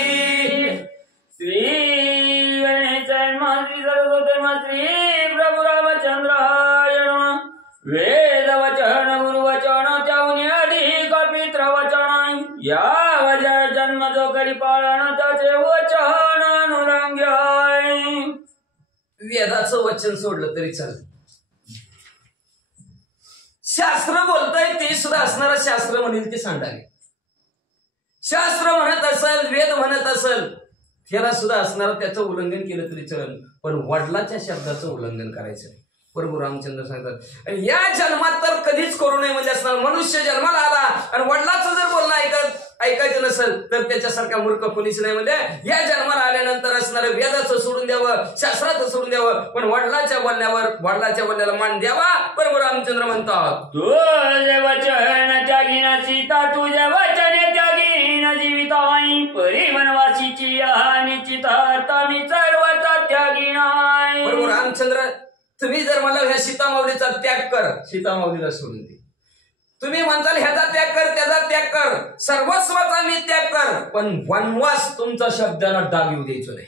श्री गणेश श्री सरस्वती श्री प्रभु रामचंद्राय नमः. वेद वचन गुरु वचन त्याहून अधिक पित्र वचन, या वजा जन्म जो करी पाळण त्याचे वचन अनुरंग्याय. वेदाचं वचन सोडलं तरी चालत. शास्त्र बोलतंय ते सुद्धा असणारा शास्त्र म्हणेल ते सांगावे. शास्त्र म्हणत असेल, वेद म्हणत असेल, त्याला सुद्धा असणारा त्याचं उल्लंघन केलं तरी चालेल, पण वडिलाच्या शब्दाचं उल्लंघन करायचं नाही. प्रभू रामचंद्र सांगतात. आणि या जन्मात तर कधीच करू नये म्हणजे असणार. मनुष्य जन्माला आला आणि वडिलाचं जर बोलणं ऐकायचं नसेल तर त्याच्यासारखा मूर्ख कोणीच नाही. म्हणजे या जन्माला आल्यानंतर असणारं वेदाचं सोडून द्यावं, शास्त्राचं सोडून द्यावं, पण वडिलाच्या बोलण्याला मान द्यावा. प्रभू रामचंद्र म्हणतात, तुझे वचन त्यागीन सीता, तुझे वचन त्यागीन जीविताई, परी वनवासीची निश्चित मी सर्वता त्यागीनाय. प्रभू रामचंद्र तुम्ही जर मला ह्या सीतामाऊलीचा त्याग कर, सीतामाऊलीला सोडून दे. तुम्ही म्हणताल ह्याचा त्याग कर, त्याचा त्याग कर, सर्वस्वाचा मी त्याग कर, पण वनवास तुमचा शब्दाला डाग येऊ द्यायचो नाही,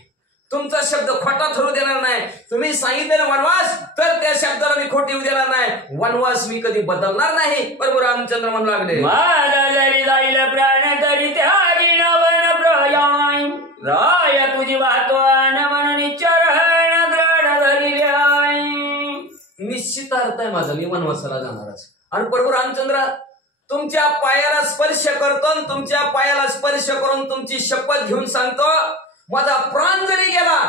तुमचा शब्द खोटा ठरू देणार नाही. तुम्ही सांगितलेलं वनवास तर त्या शब्दाला मी खोटी येऊ देणार नाही. वनवास मी कधी बदलणार नाही. प्रभू रामचंद्र म्हणू लागले, माझा जरी जाईल प्राण तरी त्यागी वन प्रयाय, राय तुझी वाहतवान म्हणून चरण द्रढ धरिल्याय. निश्चित अर्थ आहे माझा, मी वनवासाला जाणारच. आणि प्रभू रामचंद्र तुमच्या पायाला स्पर्श करतो, तुमच्या पायाला स्पर्श करून तुमची शपथ घेऊन सांगतो, माझा प्राण जरी गेला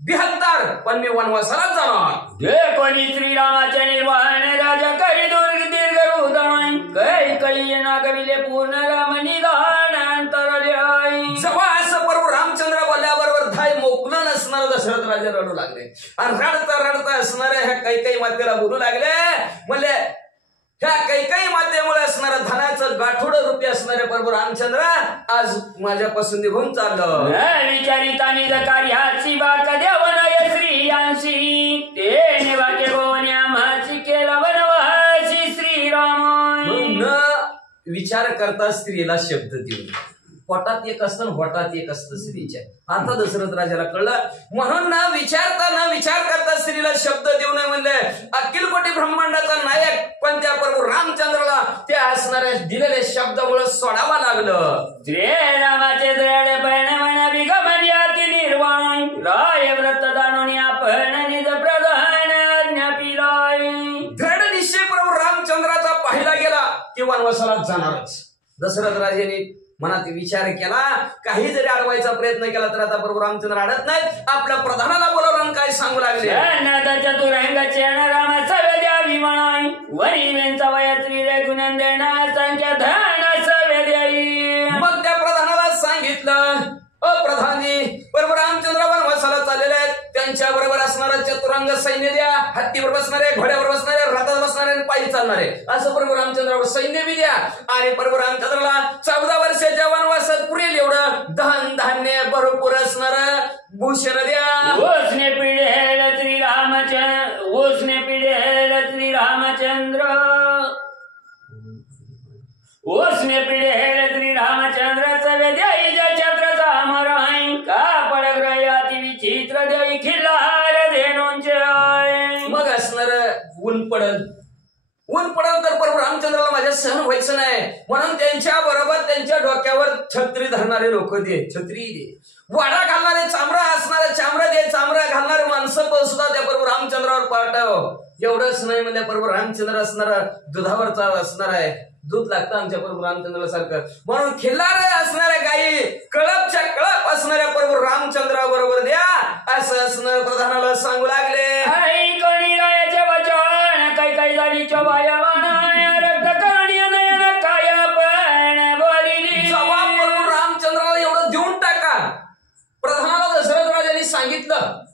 72 पण मी वनवासालाच जाणार. जे कोणी श्रीरामाचे निर्वाण राजा करी दुर्ग दीर्घ हृदय, कै नागविले पूर्ण राम निदान अंतरल्याय. जेव्हा असं प्रभू रामचंद्र बोलल्याबरोबर धाय मोकलं नसणार दशरथ राजा रडू लागले. आणि रडता असणाऱ्या ह्या काही मातेला बोलू लागले, म्हणले ह्या काही मातेमुळे असणारं धनाचं गाठोडं रूपी असणारे प्रभू रामचंद्र आज माझ्यापासून निघून चाललं. विचारिता निज कार्याची बाक देवनाय श्रीयांशी, ते निवाके गोवन्या माची केला वनवासी श्रीराम. न विचार करता स्त्रीला शब्द देऊन पोटात एक असतं, होटात एक असतं स्त्रीच्या. आता दशरथ राजाला कळलं, म्हणून न विचार करता स्त्रीला शब्द देऊ नये म्हणले. अखिल कोटी ब्रह्मांडाचा नायक पण त्या प्रभू रामचंद्राला त्या असणाऱ्या दिलेल्या शब्दामुळे सोडावा लागलं. श्रीरामाचे दृढ परिणमन विगमर्याती निर्वाण, राय व्रत जाणून आपण निज प्रधान आज्ञा पिलाय. दृढ निश्चय प्रभू रामचंद्राचा पाहिला गेला किंवा वनवासाला जाणारच. दशरथ राजेने मनात विचार केला, काही जरी अडवायचा प्रयत्न केला तर आता प्रभू रामचंद्र अडत नाहीत. आपल्या प्रधानाला बोलावून काय सांगू लागले, चतुरंगाचे रामाचा वेद्यावी म्हणाई वरी वेंचा वयात्री रे गुणंदेना संख्या धनास वेद्याई. मग त्या प्रधानाला सांगितलं, प्रधानी प्रभू रामचंद्र वनवासाला चाललेले आहेत, त्यांच्या बरोबर असणारं चतुरंग सैन्य द्या. हत्तीवर बसणारे, घोड्यावर बसणारे, रथात बसणारे, पायी चालणारे असं प्रभू रामचंद्रावर सैन्य बी द्या. आणि प्रभू रामचंद्राला 14 वर्षाच्या वनवासात पुरेल एवढं धन धान्य भरपूर असणार भूषण द्या. उसने पिढेल श्रीरामचंद्र, उसने पिढेल श्रीरामचंद्र, उसने पिढेल श्रीरामचंद्र वेद्याई छत्रचा अमर आहे का पडग्रयाती विचित्र देई खिल्लार धेनूंचे. मग असणार ऊन पडल, ऊन पडल तर प्रभू रामचंद्राला माझ्या सहन व्हायचं नाही, म्हणून त्यांच्या बरोबर त्यांच्या डोक्यावर छत्री धरणारे लोक दे, छत्री दे. वाडा घालणारे, चामडा असणारे चामडा दे, चामडा घालणारे माणसं पण सुद्धा त्या प्रभू रामचंद्रावर पाठव. एवढंच नाही म्हणजे प्रभू रामचंद्र असणार दुधावरचा असणार आहे, दूध लागतं आमच्या प्रभू रामचंद्रा सारखं, म्हणून खिल्लार असणाऱ्या गायी, कळपच्या कळप असणाऱ्या प्रभू रामचंद्रा बरोबर द्या असं असणार प्रधानाला सांगू लागले. कोणी रायाचे वचन काही काही जाणीच्या बाया मानाय रक्त करणी नयन काय पण बोलिली. जबाब प्रभू रामचंद्राला एवढं देऊन टाका. प्रधानाला दशरथ राजांनी सांगितलं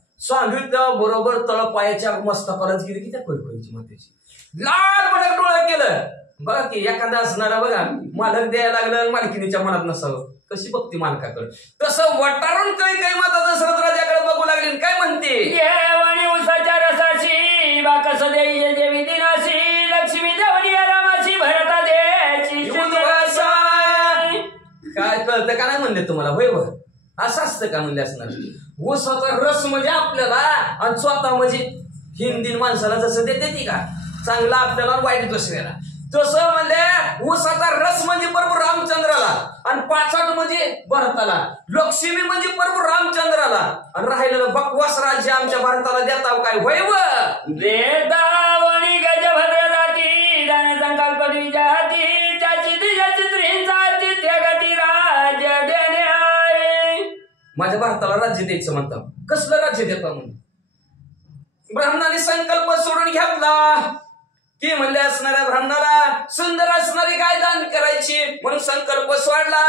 बरोबर तळपायाच्या मस्तकालाच गेली की त्या कोयकोईची मातेची लाल भडक डोळं केलं. बघा की एखादा असणारा बघा मालक द्यायला लागलं, मालकिनीच्या मनात नसावं, कशी बघती मालकाकडे, तसं वटारून काही काही माता दशरथ राजाकडे बघू लागली. काय म्हणते, देवणी उसाच्या रसाची बाकस देई देवी दिनाशी लक्ष्मी देवणी रामाशी भरता द्यायची. काय कळतं का नाही म्हणले तुम्हाला, होय बघ असं असतं का म्हणले असणार. ऊसाचा रस म्हणजे आपल्याला आणि स्वतः म्हणजे हिंदी माणसाला जसं देते ती का चांगला आपल्याला वाईट दुसऱ्याला, तसं म्हणजे ऊसाचा रस म्हणजे प्रभू रामचंद्राला आणि पाचाट म्हणजे भरताला, लक्ष्मी म्हणजे प्रभू रामचंद्राला आणि राहिलेलं बकवास राज्य आमच्या भारताला देता काय होय व देवणी गजभद्र जाती दान संकल्प द्विजाती त्याची दिजाची त्रिंजाती त्यागती राज्य देणे. माझ्या भारताला राज्य द्यायचं म्हणतात, कसलं राज्य देता म्हणून ब्राह्मणाने संकल्प सोडून घेतला की म्हणले असणाऱ्या ब्राह्मणाला सुंदर असणारी गाय दान करायची म्हणून संकल्प सोडला.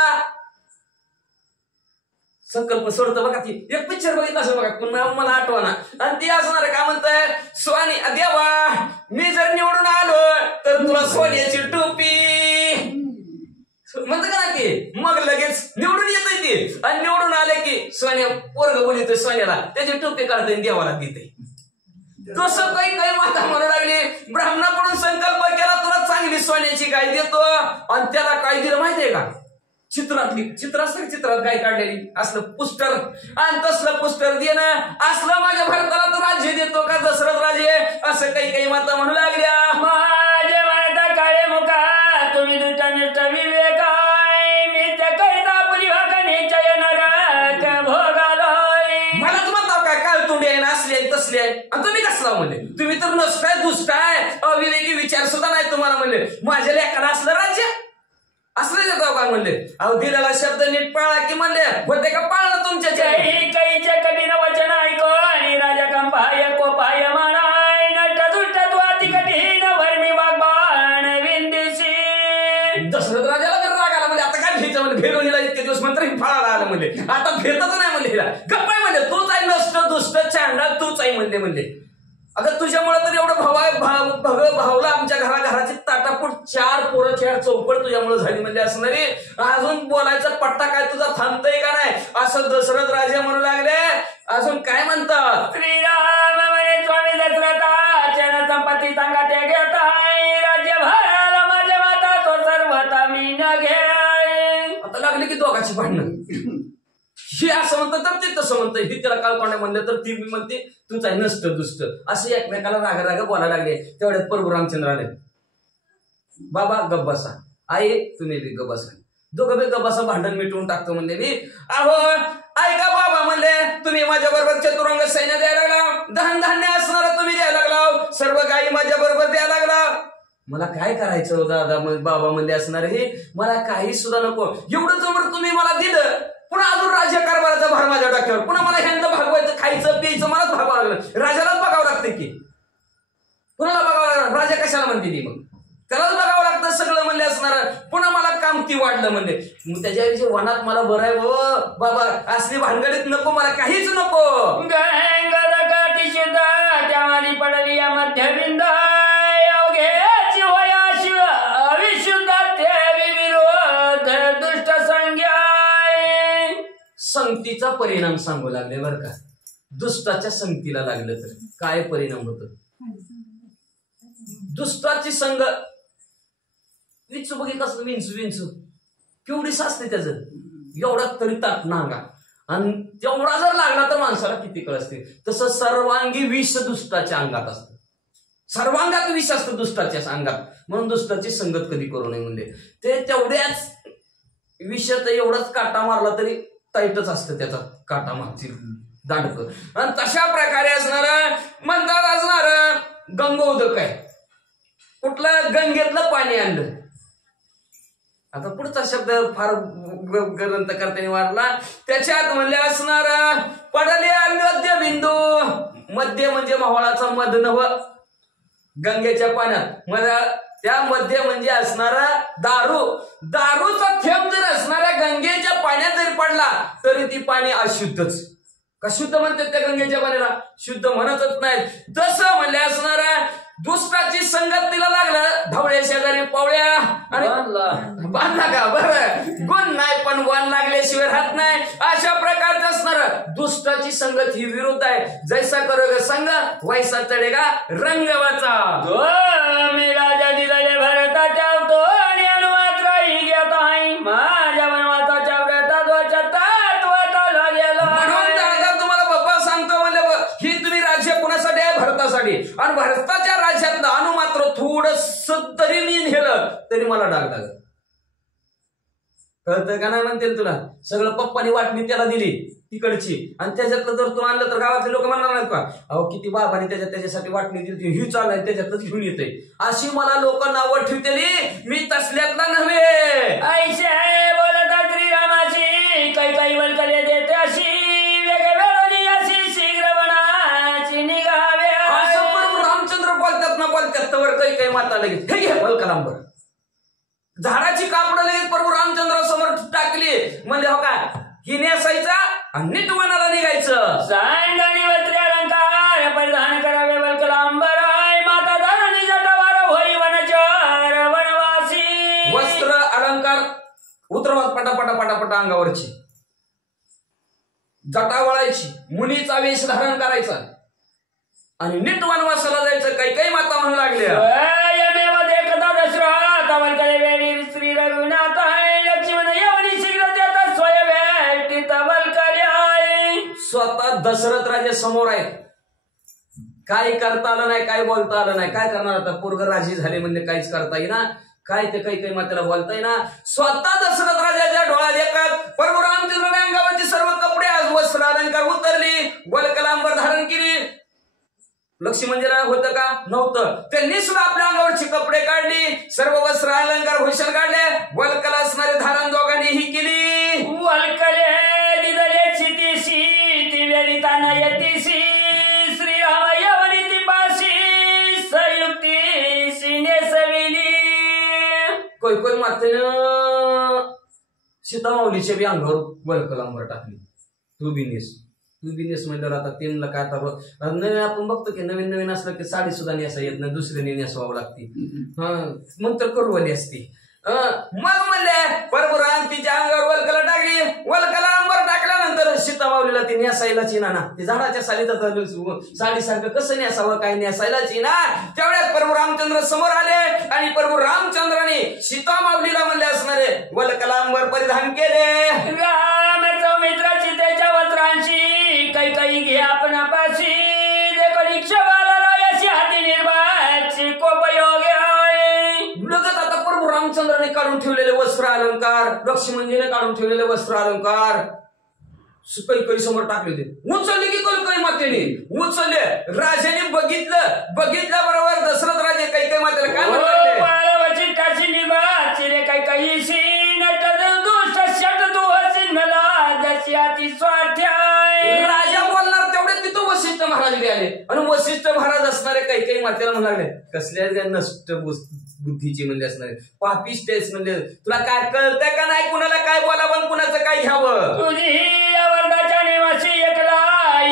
संकल्प सोडतो बघा ती एक पिक्चर बघितला असं बघा पण मला आठवना, आणि ती असणार काय म्हणताय, स्वानी देवा मी जर निवडून आलो तर तुला सोन्याची टोपी म्हणत का ते, मग लगेच निवडून येतोय ते आणि निवडून आले की सोन्या पोरग बोलतोय सोन्याला त्याची टोपी काढतोय देवाला देते. तसं काही काही माता म्हणू लागली, ब्राह्मणाकडून संकल्प केला तुला चांगली सोन्याची गाय देतो आणि त्याला काय दिलं माहितीये का, चित्र असतं चित्रात गाय काढलेली असलं पुस्टर, आणि तसलं पुस्टर देणं असलं माझ्या भारताला तो राज्य देतो का दशरथ राजे, असं काही काही माता म्हणू लागल्या. माझे म्हणता काळे मुका तुम्ही दुष्ट विवेकाय मी त्या करिता पुरी निश्चय नरक भोगालोय. मलाच म्हणता काय काळ तोंडी आहे, असले तसले आहे, आणि तुम्ही कसला म्हणले, तुम्ही तर नसताय दुष्टाय अविवेकी विचार सुद्धा नाही तुम्हाला म्हणले, माझ्या लेखाला असलं राज्य असलं देतो काय म्हणले. अहो दिलेला शब्द नीट पाळा की म्हणले होते का पाळणं तुमच्या कैचे कठीण वचन ऐको आणि राजा कंपाय कोपाय म्हणाय नट दुष्ट तू अति कठीण वर्मी वागबाण विंदिशी. दशरथ राजाला तर राग आला म्हणजे आता काय घ्यायचं म्हणजे भेरवणीला इतके दिवस मंत्र फाळाला आलं म्हणजे आता भेटतच नाही म्हणले, हिला गप्पाय म्हणले तूच आहे नष्ट दुष्ट चांडा तूच आहे म्हणले. अगं तुझ्यामुळे तर एवढं भावला आमच्या घराची ताटापूट 4 पोरं 4 चौपट तुझ्यामुळे झाली म्हणजे असणारी, अजून बोलायचा पट्टा काय तुझा थांबतोय का नाही असं दशरथ राजा म्हणू लागले. अजून काय म्हणतात, श्रीराम म्हणे स्वामी दशरथा संपत्ती सांगा ते घेताय राज्य भराला माझ्या माता तो सर्वता मी न घे. आता लागले की दोघांची भांडणं, ही असं म्हणतं तर ते तसं म्हणतं, ही त्याला काल तोंड्या म्हणलं तर ती म्हणते तूच आहे नष्ट दुष्ट, असे एकमेकाला रागा बोलायला लागले. तेवढ्यात प्रभू रामचंद्र आले, बाबा गब्बासा आई तुम्ही बी गब्बासा, दोघं बी गब्बासा भांडण मिटवून टाकतो म्हणले मी. अहो ऐका बाबा म्हणले तुम्ही माझ्या बरोबर चतुरंग सैन्य द्यायला लागला, धान्य असणार तुम्ही द्यायला लागला, सर्व गायी माझ्या बरोबर द्यायला लागला, मला काय करायचं हो दादा बाबा म्हणले असणार हे मला काही सुद्धा नको. एवढं जवळ तुम्ही मला दिलं, पुन्हा अजून राज्य कारभाराचा भार माझ्या डोक्यावर, पुन्हा मला ह्यांना भागवायचं, खायचं प्यायचं मलाच भागावं लागलं. राजालाच बघावं लागतं की कुणाला बघावं लागलं? राजा कशाला म्हणते ती मग त्यालाच बघावं लागतं सगळं म्हणले असणार. पुन्हा मला कामती वाढलं म्हणले. मग त्याच्या वनात मला बरं आहे हो बाबा, असली भानगडीत नको मला, काहीच नको. त्यामध्ये पडली या मध्यबिंद अवघ्याची वयाशी अविशुद्ध विरोध दुष्ट संज्ञा. संगतीचा परिणाम सांगू लागले बरं का. दुष्टाच्या संगतीला लागलं तर काय परिणाम होतो? दुष्टाची संग विंचू बघित असं विंचू केवढी साचते त्याचं, एवढा तरी ताट नांगा, आणि तेवढा जर लागला तर माणसाला किती कळ असते. तसं सर्वांगी विष दुष्टाच्या अंगात असतं, सर्वांगात विष असतं दुष्टाच्या अंगात. म्हणून दुष्टाची संगत कधी करू नये म्हणले. ते तेवढ्याच विषात एवढाच काटा मारला तरी टाईटच असतं त्याचा काटा मागची दांडक. आणि तशा प्रकारे असणार म्हणतात असणार गंगोदक आहे. कुठलं? गंगेतलं पाणी आणलं. आता पुढचा शब्द फार ग्रंथ करताना वाढला. त्याच्यात म्हणले असणार पडले मध्य बिंदू. मध्य म्हणजे मावळाचा मध नव, गंगेच्या पाण्यात मध. त्या मध्य म्हणजे असणारा दारू. दारूचा थेंब जर असणाऱ्या गंगेच्या पाण्यात जरी पडला तरी ती पाणी अशुद्धच. का शुद्ध म्हणतात त्या गंगेच्या पाण्याला? शुद्ध म्हणतच नाहीत. तसं म्हणले असणारा दुष्टाची संगत तिला लागलं. ढवळ्या शेजारी पावळ्या आणि बांधला का बरं गुण नाही, पण वन लागल्याशिवाय राहत नाही. अशा प्रकारचं असणार दुष्टाची संगत ही विरुद्ध आहे. जैसा करोगे संग वैसा चढेगा रंग वाचा. मी राजा दिलेले भरताच्या तो आणि अनुमात्राही घेत आहे माझ्या वनवासाच्या व्रतात तत्वता लागेल. म्हणून दादा तुम्हाला बाप्पा सांगतो म्हणले ही तुम्ही राज्य कुणासाठी आहे? भरतासाठी. आणि भरताच्या राज्यातलं अनुमात्र थोडस तरी मी नेलं तरी मला डाग लागत. कळतं का नाही म्हणते तुला? सगळं पप्पानी वाटणी त्याला दिली तिकडची, आणि त्याच्यातलं जर तू आणलं तर गावातले लोक म्हणणार नाहीत का अहो किती बाबाने त्याच्यासाठी वाटणी दिली, ही चालू त्याच्यातच घेऊन येते. अशी मला लोक नावं ठेवतेली. मी तसल्यातला नव्हे. ऐशे बोलतात श्रीरामाची काही वलकले देते अशी वेगवेगळी अशी शीघ्र बनाची निघावे. असं पण रामचंद्र बोलतात ना, बोलतात तर काही माता लगेच हे घे बलकलांबर झाडाची कापड लगेच प्रभू रामचंद्र समोर टाकली. म्हणजे हो का ही नेसायचा आणि नीट वनाला निघायचं. सांड आणि वस्त्री अलंकार परिधान करावे बलकलांबर. माता धरणी जटावार होई वनचर वनवासी. वस्त्र अलंकार उतरवत पटापटा अंगावरची, जटा वळायची, मुनीचा वेश धारण करायचा आणि नीट वनवासाला जायचं. काही माता म्हणू लागल्या श्री रघुनाथ लक्ष्मण एवढी शीघ्र देतात स्वयं स्वतः दशरथ राजे समोर आहेत. काही करता आलं नाही, काय बोलता आलं नाही. काय करणार आता? पोरग राजी झाले म्हणजे काहीच करता येईना. काय ते काही मातेला बोलता येईना. स्वतः दशरथ राजाच्या डोळ्यात एकात प्रभू रामचंद्राने अंगावरची सर्व कपडे आज वस्त्र अलंकार उतरली, वलकलांबर धारण केली. लक्ष्मणजीला होतं का? नव्हतं. त्यांनी सुद्धा आपल्या अंगावरची कपडे काढली, सर्व वस्त्र अलंकार भूषण काढले, वलकला असणारे धारण दोघांनीही केली. वलकले दिदले क्षितिशी ती वेळीताना यतीशी श्रीराम यवनी पाशी संयुक्ती नेसविली. कोई मातेनं सीता माऊलीच्या बी अंगावर वलकलांबर टाकली. तू बिनेस म्हणजे आता त्यांना काय आता नवीन आपण बघतो की नवीन असलं की साडी सुद्धा नेसा येत नाही, दुसऱ्याने नेसवावं लागते. मग तर करुवाली असते. मग म्हणले परभुराम तिच्या अंगावर वलकला टाकली. वलकला अंबर टाकल्यानंतर सीता माऊलीला ती नेसायलाच येणार ना. ती झाडाच्या साडीसारखं कसं नेसावं, काय नेसायलाच येणार. तेवढ्यात प्रभू रामचंद्र समोर आले आणि प्रभू रामचंद्राने सीता माऊलीला म्हणले असणारे वलकला अंबर परिधान केले. राम मित्राची त्याच्या वस्त्रांची काही घे आपणापाशी देखो निक्षवाला हाती निर्वाची कोपयोग. लगत आता प्रभू रामचंद्राने काढून ठेवलेले वस्त्र अलंकार, लक्ष्मणजीने काढून ठेवलेले वस्त्र अलंकार कैकई समोर टाकले होते. उचलले की कैकई मातेने उचलले. राजाने बघितल्याबरोबर दशरथ राजे कैकई मातेला काय म्हणले, बाळाची काशी निभा चिरे कैकईशी नटद दुष्ट शट तू हसीन मला जशी अति स्वार्थी आहे. राजा बोलणार तेवढे तिथं वशिष्ठ महाराज बी आले आणि वशिष्ठ महाराज असणारे कैकई मातेला म्हणू लागले, कसल्या नष्ट बुद्धीची म्हणजे असणारे पापिष्ट आहेस, म्हणजे तुला काय कळतंय का नाही, कुणाला काय बोलावं कुणाचं काय घ्यावं. तुझी या वर्गाच्या निवासी एकला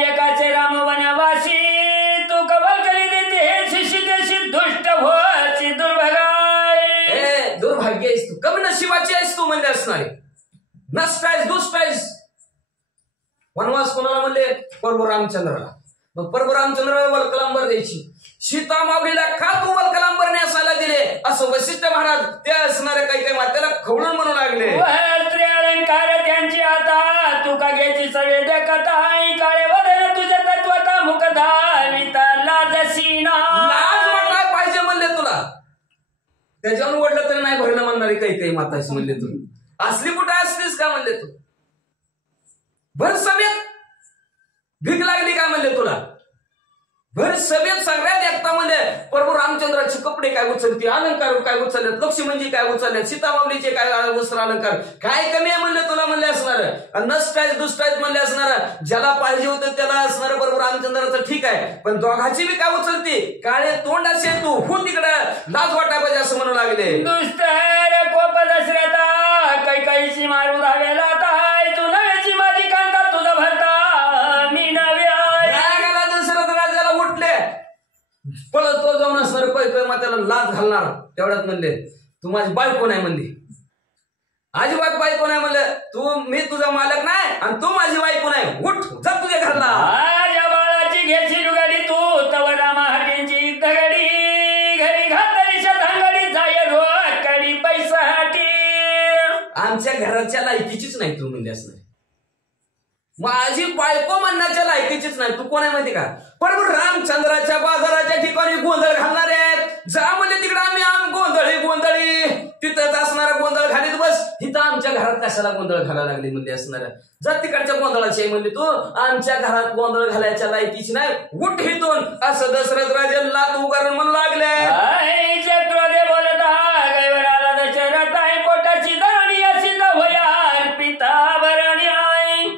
एकाचे राम वनवासी तू कबल करी देते हे शिशी देशी दुष्ट भोची दुर्भगाय. ए दुर्भाग्य आहेस तू, कमी नशिबाची आहेस तू म्हणजे असणारे, नष्ट आहेस, दुष्ट आहेस. वनवास कोणाला म्हणले, प्रभू रामचंद्राला. मग प्रभू रामचंद्राला वल्कलांबर द्यायची. सीता माऊलीला का तू वल्कलांबर नेसायला दिले असं वशिष्ठ महाराज त्या असणाऱ्या काही मातेला खवळून म्हणू लागले. स्त्री अलंकार त्यांची आता तू का घ्यायची सगळे देखत आहे काळे वदन तुझ्या तत्वता मुख धाविता लाजशी ना. लाज वाटाय पाहिजे म्हणले तुला, त्याच्यावर ओढलं तरी नाही भरलं म्हणणारी काही माताशी म्हणले तू. असली कुठे असलीस का म्हणले तू, भर सभेत भीक लागली का म्हणले तुला, भर सभेत सगळ्यात एकता म्हणजे प्रभू रामचंद्राचे कपडे काय उचलते, अलंकार काय उचलले, लक्ष्मणजी काय उचलले, सीतामाऊलीचे काय वस्त्र अलंकार काय कमी आहे म्हणले तुला म्हणले असणार. नष्ट आहेत दुष्ट आहेत म्हणले असणार. ज्याला पाहिजे होतं त्याला असणार प्रभू रामचंद्राचं ठीक आहे, पण दोघाची बी काय उचलते, काळे तोंड असे तू हो तिकडे लाज वाटा पाहिजे असं म्हणू लागले. दुष्ट कोप दसऱ्याता कैकईशी मारू धावेला काय तू नव्याची माझी कांदा तुझा भरता मी नव्या. दशरथ राजाला उठले पळत तो जाऊन असणार कैकई मातेला लाज घालणार. तेवढ्यात म्हणले तू माझी बायको नाही म्हणली, अजिबात बायको नाही म्हणले, तू मी तुझा मालक नाही आणि तू माझी बायको नाही, उठ जा तुझ्या घरला. माझ्या बाळाची घ्यायची लुगाडी तू तव रामा हाटींची दगडी घरी घातली शतांगडी जाय रोकडी पैसासाठी. आमच्या घराच्या लायकीचीच नाही तू म्हणजे असणार, माझी बायको म्हणण्याच्या लायकीचीच नाही. तू कोण आहे माहिती का, प्रभू रामचंद्राच्या बाजाराच्या ठिकाणी गोंधळ घालणारे आहेत. जा म्हणजे तिकडे आम्ही गोंधळी तिथंच असणारा गोंधळ घालीत बस, इथं आमच्या घरात कशाला गोंधळ घालायला लागली म्हणजे असणाऱ्या. जा तिकडच्या गोंधळाची आहे म्हणजे तू, आमच्या घरात गोंधळ घालायच्या लायकीची नाही, उठ हिथून असं दशरथ राजे लात उगारून म्हणू लागले. चक्रोदे बोलत गैवर आला दशरथ आहे पोटाची धरणी अशी होयार पिता भरणी आहे.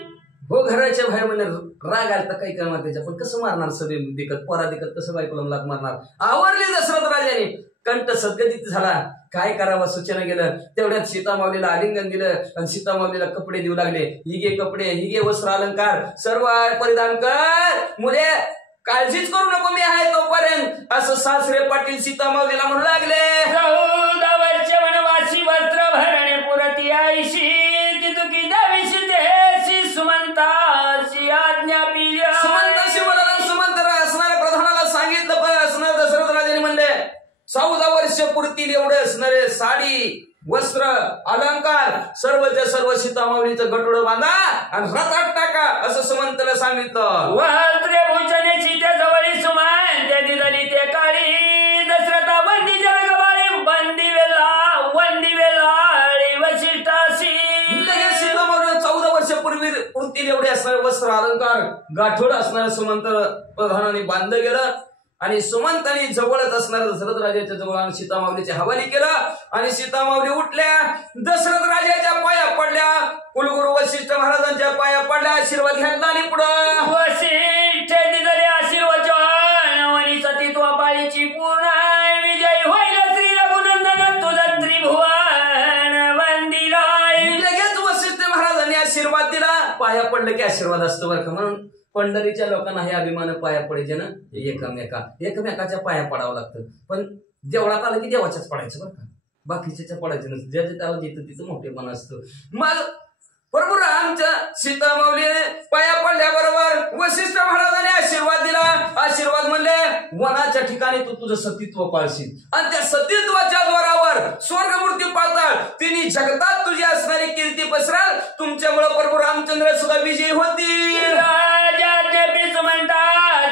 हो घराच्या बाहेर म्हणजे राग आलता काही करणार त्याच्या, पण कसं मारणार सभे देखत परा देखत कसं बायकोला लात मारणार. आवरली दशरथ राजाने, कंठ सद्गतीत झाला. काय करावं सुचना गेलं. तेवढ्यात सीतामाऊलीला आलिंगन दिलं आणि सीतामाऊलीला कपडे देऊ लागले. ही घे कपडे, ही घे वस्त्र अलंकार सर्व परिधान कर, मुले काळजीच करू नको मी आहे तोपर्यंत असं सासरे पाटील सीतामाऊलीला म्हणू लागले. 14 वर्ष वनवासी वस्त्र भरणे पुरती आईशी तितुकी द्यावीशी देशी सुमंताची आज्ञा पिल्या. सुमंताशी बोलायला सुमंत असणाऱ्या प्रधानाला सांगितलं, पण असणार दशरथ राजाने म्हणले 14 वर्ष पुरतील एवढे असणारे साडी वस्त्र अलंकार सर्वच्या सर्व सीतामाऊलीचं गटोडं बांधा आणि रथात टाका असं सुमंतला सांगितलं. वस्त्रे भूषणे सीते जवळी सुमान ते दिदली ते काळी दशरथा वंदी जगबाळी वंदी वेलाळी वशिष्ठाशी. लगेच सीतामाऊली 14 वर्ष पूर्वी पुरतील एवढे असणारे वस्त्र अलंकार गाठोड असणारे सुमंत प्रधानाने बांधलं गेलं आणि सुमंतांनी जवळच असणाऱ्या दशरथ राजाच्या जवळ सीतामाऊलीच्या हवाली केलं आणि सीतामाऊली उठल्या, दशरथ राजाच्या पाया पडल्या, कुलगुरू वशिष्ठ महाराजांच्या पाया पडल्या, आशीर्वाद घेतला आणि पुढं वशिष्ठ दिदले आशीर्वचन वनी सतीत्व पाळीची पूर्ण विजय होईल श्री रघुनंदन तुझा त्रिभुवन वंदिलाय. लगेच वशिष्ठ महाराजांनी आशीर्वाद दिला. पाया पडलं की आशीर्वाद असतो बरं का, म्हणून पंढरीच्या लोकांना हे अभिमान पाया पडायचे ना, एकमेकाच्या पाया पडावं लागतं. पण देवळात आलं की देवाच्याच पडायचं बरं का, बाकीच्या पडायचं नसतं. ज्याच्या त्याला जिथं तिथं मोठेपणा असतो. मग बरोबर आमच्या सीतामाऊलीने पाया पडल्याबरोबर वशिष्ठ महाराजांनी आशीर्वाद दिला. आशीर्वाद म्हणले वनाच्या ठिकाणी तू तुझं सतीत्व पाळशील आणि त्या सतीत्वाच्या द्वारावर स्वर्गमूर्ती पाळताळ तिने जगतात तुझी असणारी कीर्ती पसराल. तुमच्यामुळे प्रभू रामचंद्र सुद्धा विजयी होतील.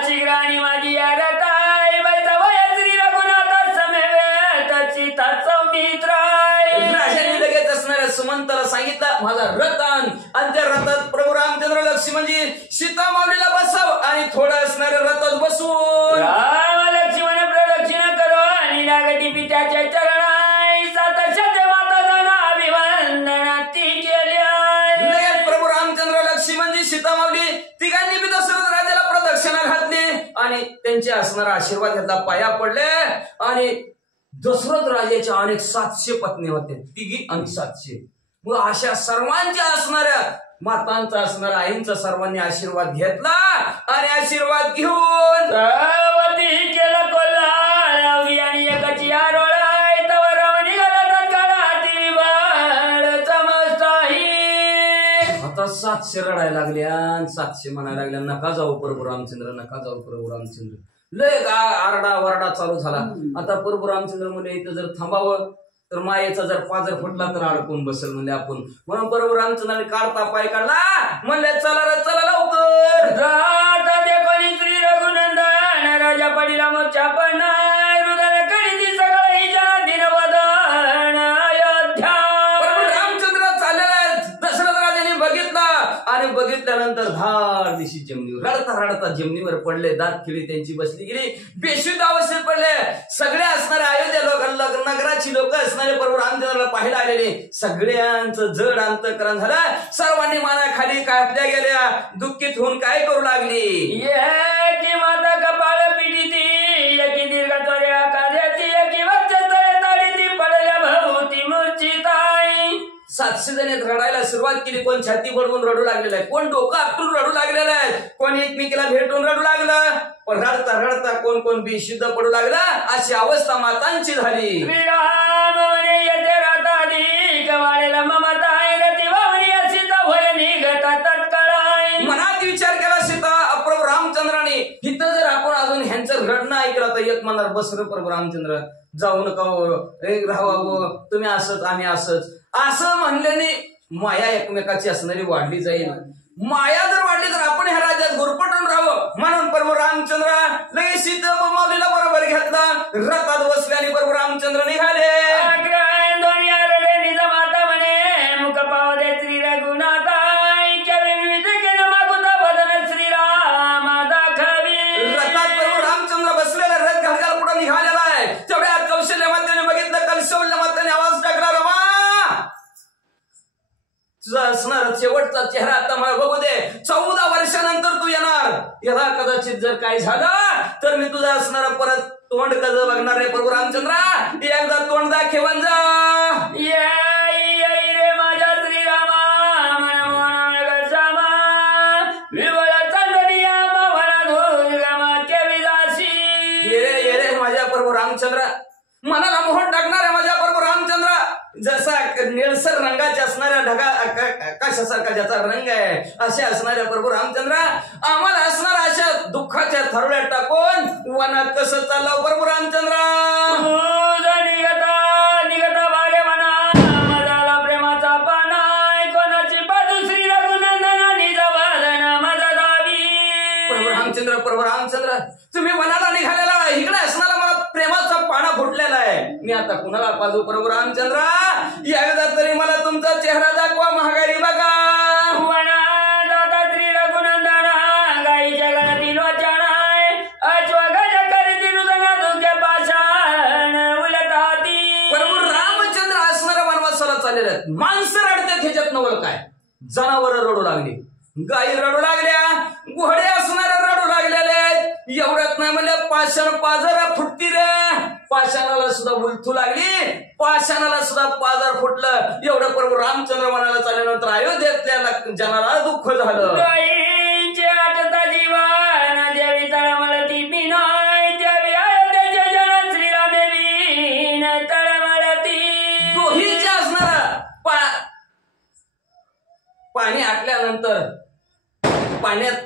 चिग्राणी माझी आरताय बैता वया श्री रघुनाथ समेत चिता चौमित्राय. राजाने लगेच असणाऱ्या लक्ष्मणताला सांगितलं माझा रथ आण, आणि त्या रथात प्रभू रामचंद्र लक्ष्मणजी सीता माऊलीला बसव आणि थोडं असणाऱ्या रथात बसून राम लक्ष्मण प्रदक्षिणा करो आणि लागती पित्याच्या चरणाई सातशाचे माता जण अभिवंदना ती केली लगेच प्रभू रामचंद्र लक्ष्मणजी सीता माऊली तिघांनी बी दशरथ राजाला प्रदक्षिणा घातली आणि त्यांचे असणारा आशीर्वाद घेतला, पाया पडले. आणि दशरथ राजाच्या अनेक 700 पत्नी होते, तिघी आणि 700. मग अशा सर्वांच्या असणाऱ्या मातांचा असणाऱ्या आईंचा सर्वांनी आशीर्वाद घेतला आणि आशीर्वाद घेऊन सावधी केला कोल्हा लावली आणि एकाची आरोळाय तवर राम निघाला तत्काळात विवाळ चमस्ताही. आता 700 रडायला लागल्या आणि 700 म्हणायला लागल्या नका जाऊ प्रभू रामचंद्र, नका जाऊ प्रभू रामचंद्र. लय आरडा वरडा चालू झाला. आता प्रभू रामचंद्र म्हणले इथं जर थांबावं तर मायेचा जर पाजर फुटला तर अडकून बसेल म्हणले आपण. म्हणून प्रभू रामचंद्राने काढता पाय काढला, म्हणले चला रे चला लवकर. जाता ते कोणी श्री रघुनंदन राजा पडिला मोर्चा पण हृदय करीती सगळं हिच्या दिनवदन अयोध्या. प्रभू रामचंद्र चाललेला आहे. दशरथ राजाने बघितला आणि बघितल्यानंतर धाड दिशी जमिनीवर रडता रडता जमिनीवर पडले, दात खिळी त्यांची बसली गेली, बेशुद्ध अवस्थेत पडले. सगळे असणारे अयोध्या लोक, नगराची लोक असणारे प्रभू रामचंद्राला पाहायला आलेले सगळ्यांचं जड अंतःकरण झालं. सर्वांनी माना खाली कापल्या गेल्या, दुःखित होऊन काय करू लागली. एकी माता कपाळ पिटीती, एकी दीर्घ चोऱ्या कार्याची, एकी वच्च ताडीती पडल्या भोवती मूर्छिताई. 700 जणी रडायला सुरुवात केली. कोण छाती बडवून रडू लागलेला आहे, कोण डोकं आपटून रडू लागलेलं आहे, कोण एकमेकीला भेटून रडू लागलं. पण रडता रडता कोण कोण बेशुद्ध पडू लागला. अशी अवस्था मातांची झाली. श्रीराम म्हणे येथे राताधिक वाढेला ममता रती वावणी सीता भय निघता तत्काळाई. मनात विचार केला सीता प्रभू रामचंद्राने, इथं जर आपण अजून ह्यांचं रडणं ऐकलं तर एक म्हणणार बस रे प्रभू रामचंद्र, जाऊ नका राहावं, तुम्ही असंच आम्ही असंच. असं म्हणल्याने माया एकमेकाची असणारी वाढली जाईल. माया जर वाढली तर आपण ह्या राज्यात गुरपटून राहावं. म्हणून प्रभू रामचंद्र लगेच सीता माऊलीला बरोबर घेतला, रथात बसल्याने प्रभू रामचंद्र निघाले. माता म्हणे मुख पाव दे श्री रघुनाथा विविध केलं मागुता वदन श्रीराम दाखवी. रथात प्रभू रामचंद्र बसलेला, रथ घालघाल पुढे निघालेला आहे. तेवढ्या कौशल्य मात्याने बघितलं, कौशल्य मात्याने आवाज टाकला, रमा तुझा असणार शेवटचा चेहरा आता मला बघू दे. 14 वर्षानंतर तू येणार. यदा कदाचित जर काही झालं तर मी तुझा असणारा परत तोंड कसं बघणार आहे प्रभू रामचंद्र, एकदा तोंड दाखवून जा. रे माझ्या श्रीरामा मन गजामा विवळ चांदनिया मावळा धुर्गमा केविदासी. ये रे माझ्या प्रभू रामचंद्र, मनाला मोहन टाकणार आहे माझ्या प्रभू रामचंद्र. जसा निळसर रंगाच्या असणाऱ्या ढगा आकाशासारखा ज्याचा रंग आहे असे असणाऱ्या प्रभू रामचंद्र, आम्हाला असणाऱ्या अशा दुःखाच्या थरड्यात टाकून वनात कसं चाललं प्रभू रामचंद्र. निघता बारे म्हणा माझा प्रेमाचा पाना कोणाची बाजू श्री रघुनंदन निजवादना माझा दावी. प्रभू रामचंद्र तुम्ही वनाला निघालेला, इकडे असणारा मला प्रेमाचा पाना फुटलेला आहे. मी आता कुणाला पाजू प्रभू रामचंद्र, एकदा तरी मला तुमचा चेहरा दाखवा, महागारी बघा. वना जाता श्री रघुनंदना गाईच्या गणातील वचनाय अश्व गज करीती नूतन दुःख पाषाण उलटाती. प्रभू रामचंद्र असणाऱ्या वनवासाला चाललेले आहेत. माणसं रडतात, ह्याच्यात नवल काय, जनावर रडू लागली, गायी रडू लागल्या, घोडे असणारे रडू लागलेले आहेत. एवढ्यात नाही म्हणजे पाषाण पाजरा फुटती रे, पाषाणाला सुद्धा उलथू लागली, पाषाणाला सुद्धा पाजार फुटलं. एवढं प्रभू रामचंद्र म्हणायला चालल्यानंतर अयोध्येतल्या जनाला दुःख झालं. गायींचे आटता जीवन ज्यावेळी तळमळती बिनाय त्यावेळी अयोध्येचे जन श्रीरामे बीन तळमळती. दोहीचे असणारा पाणी आटल्यानंतर पाण्यात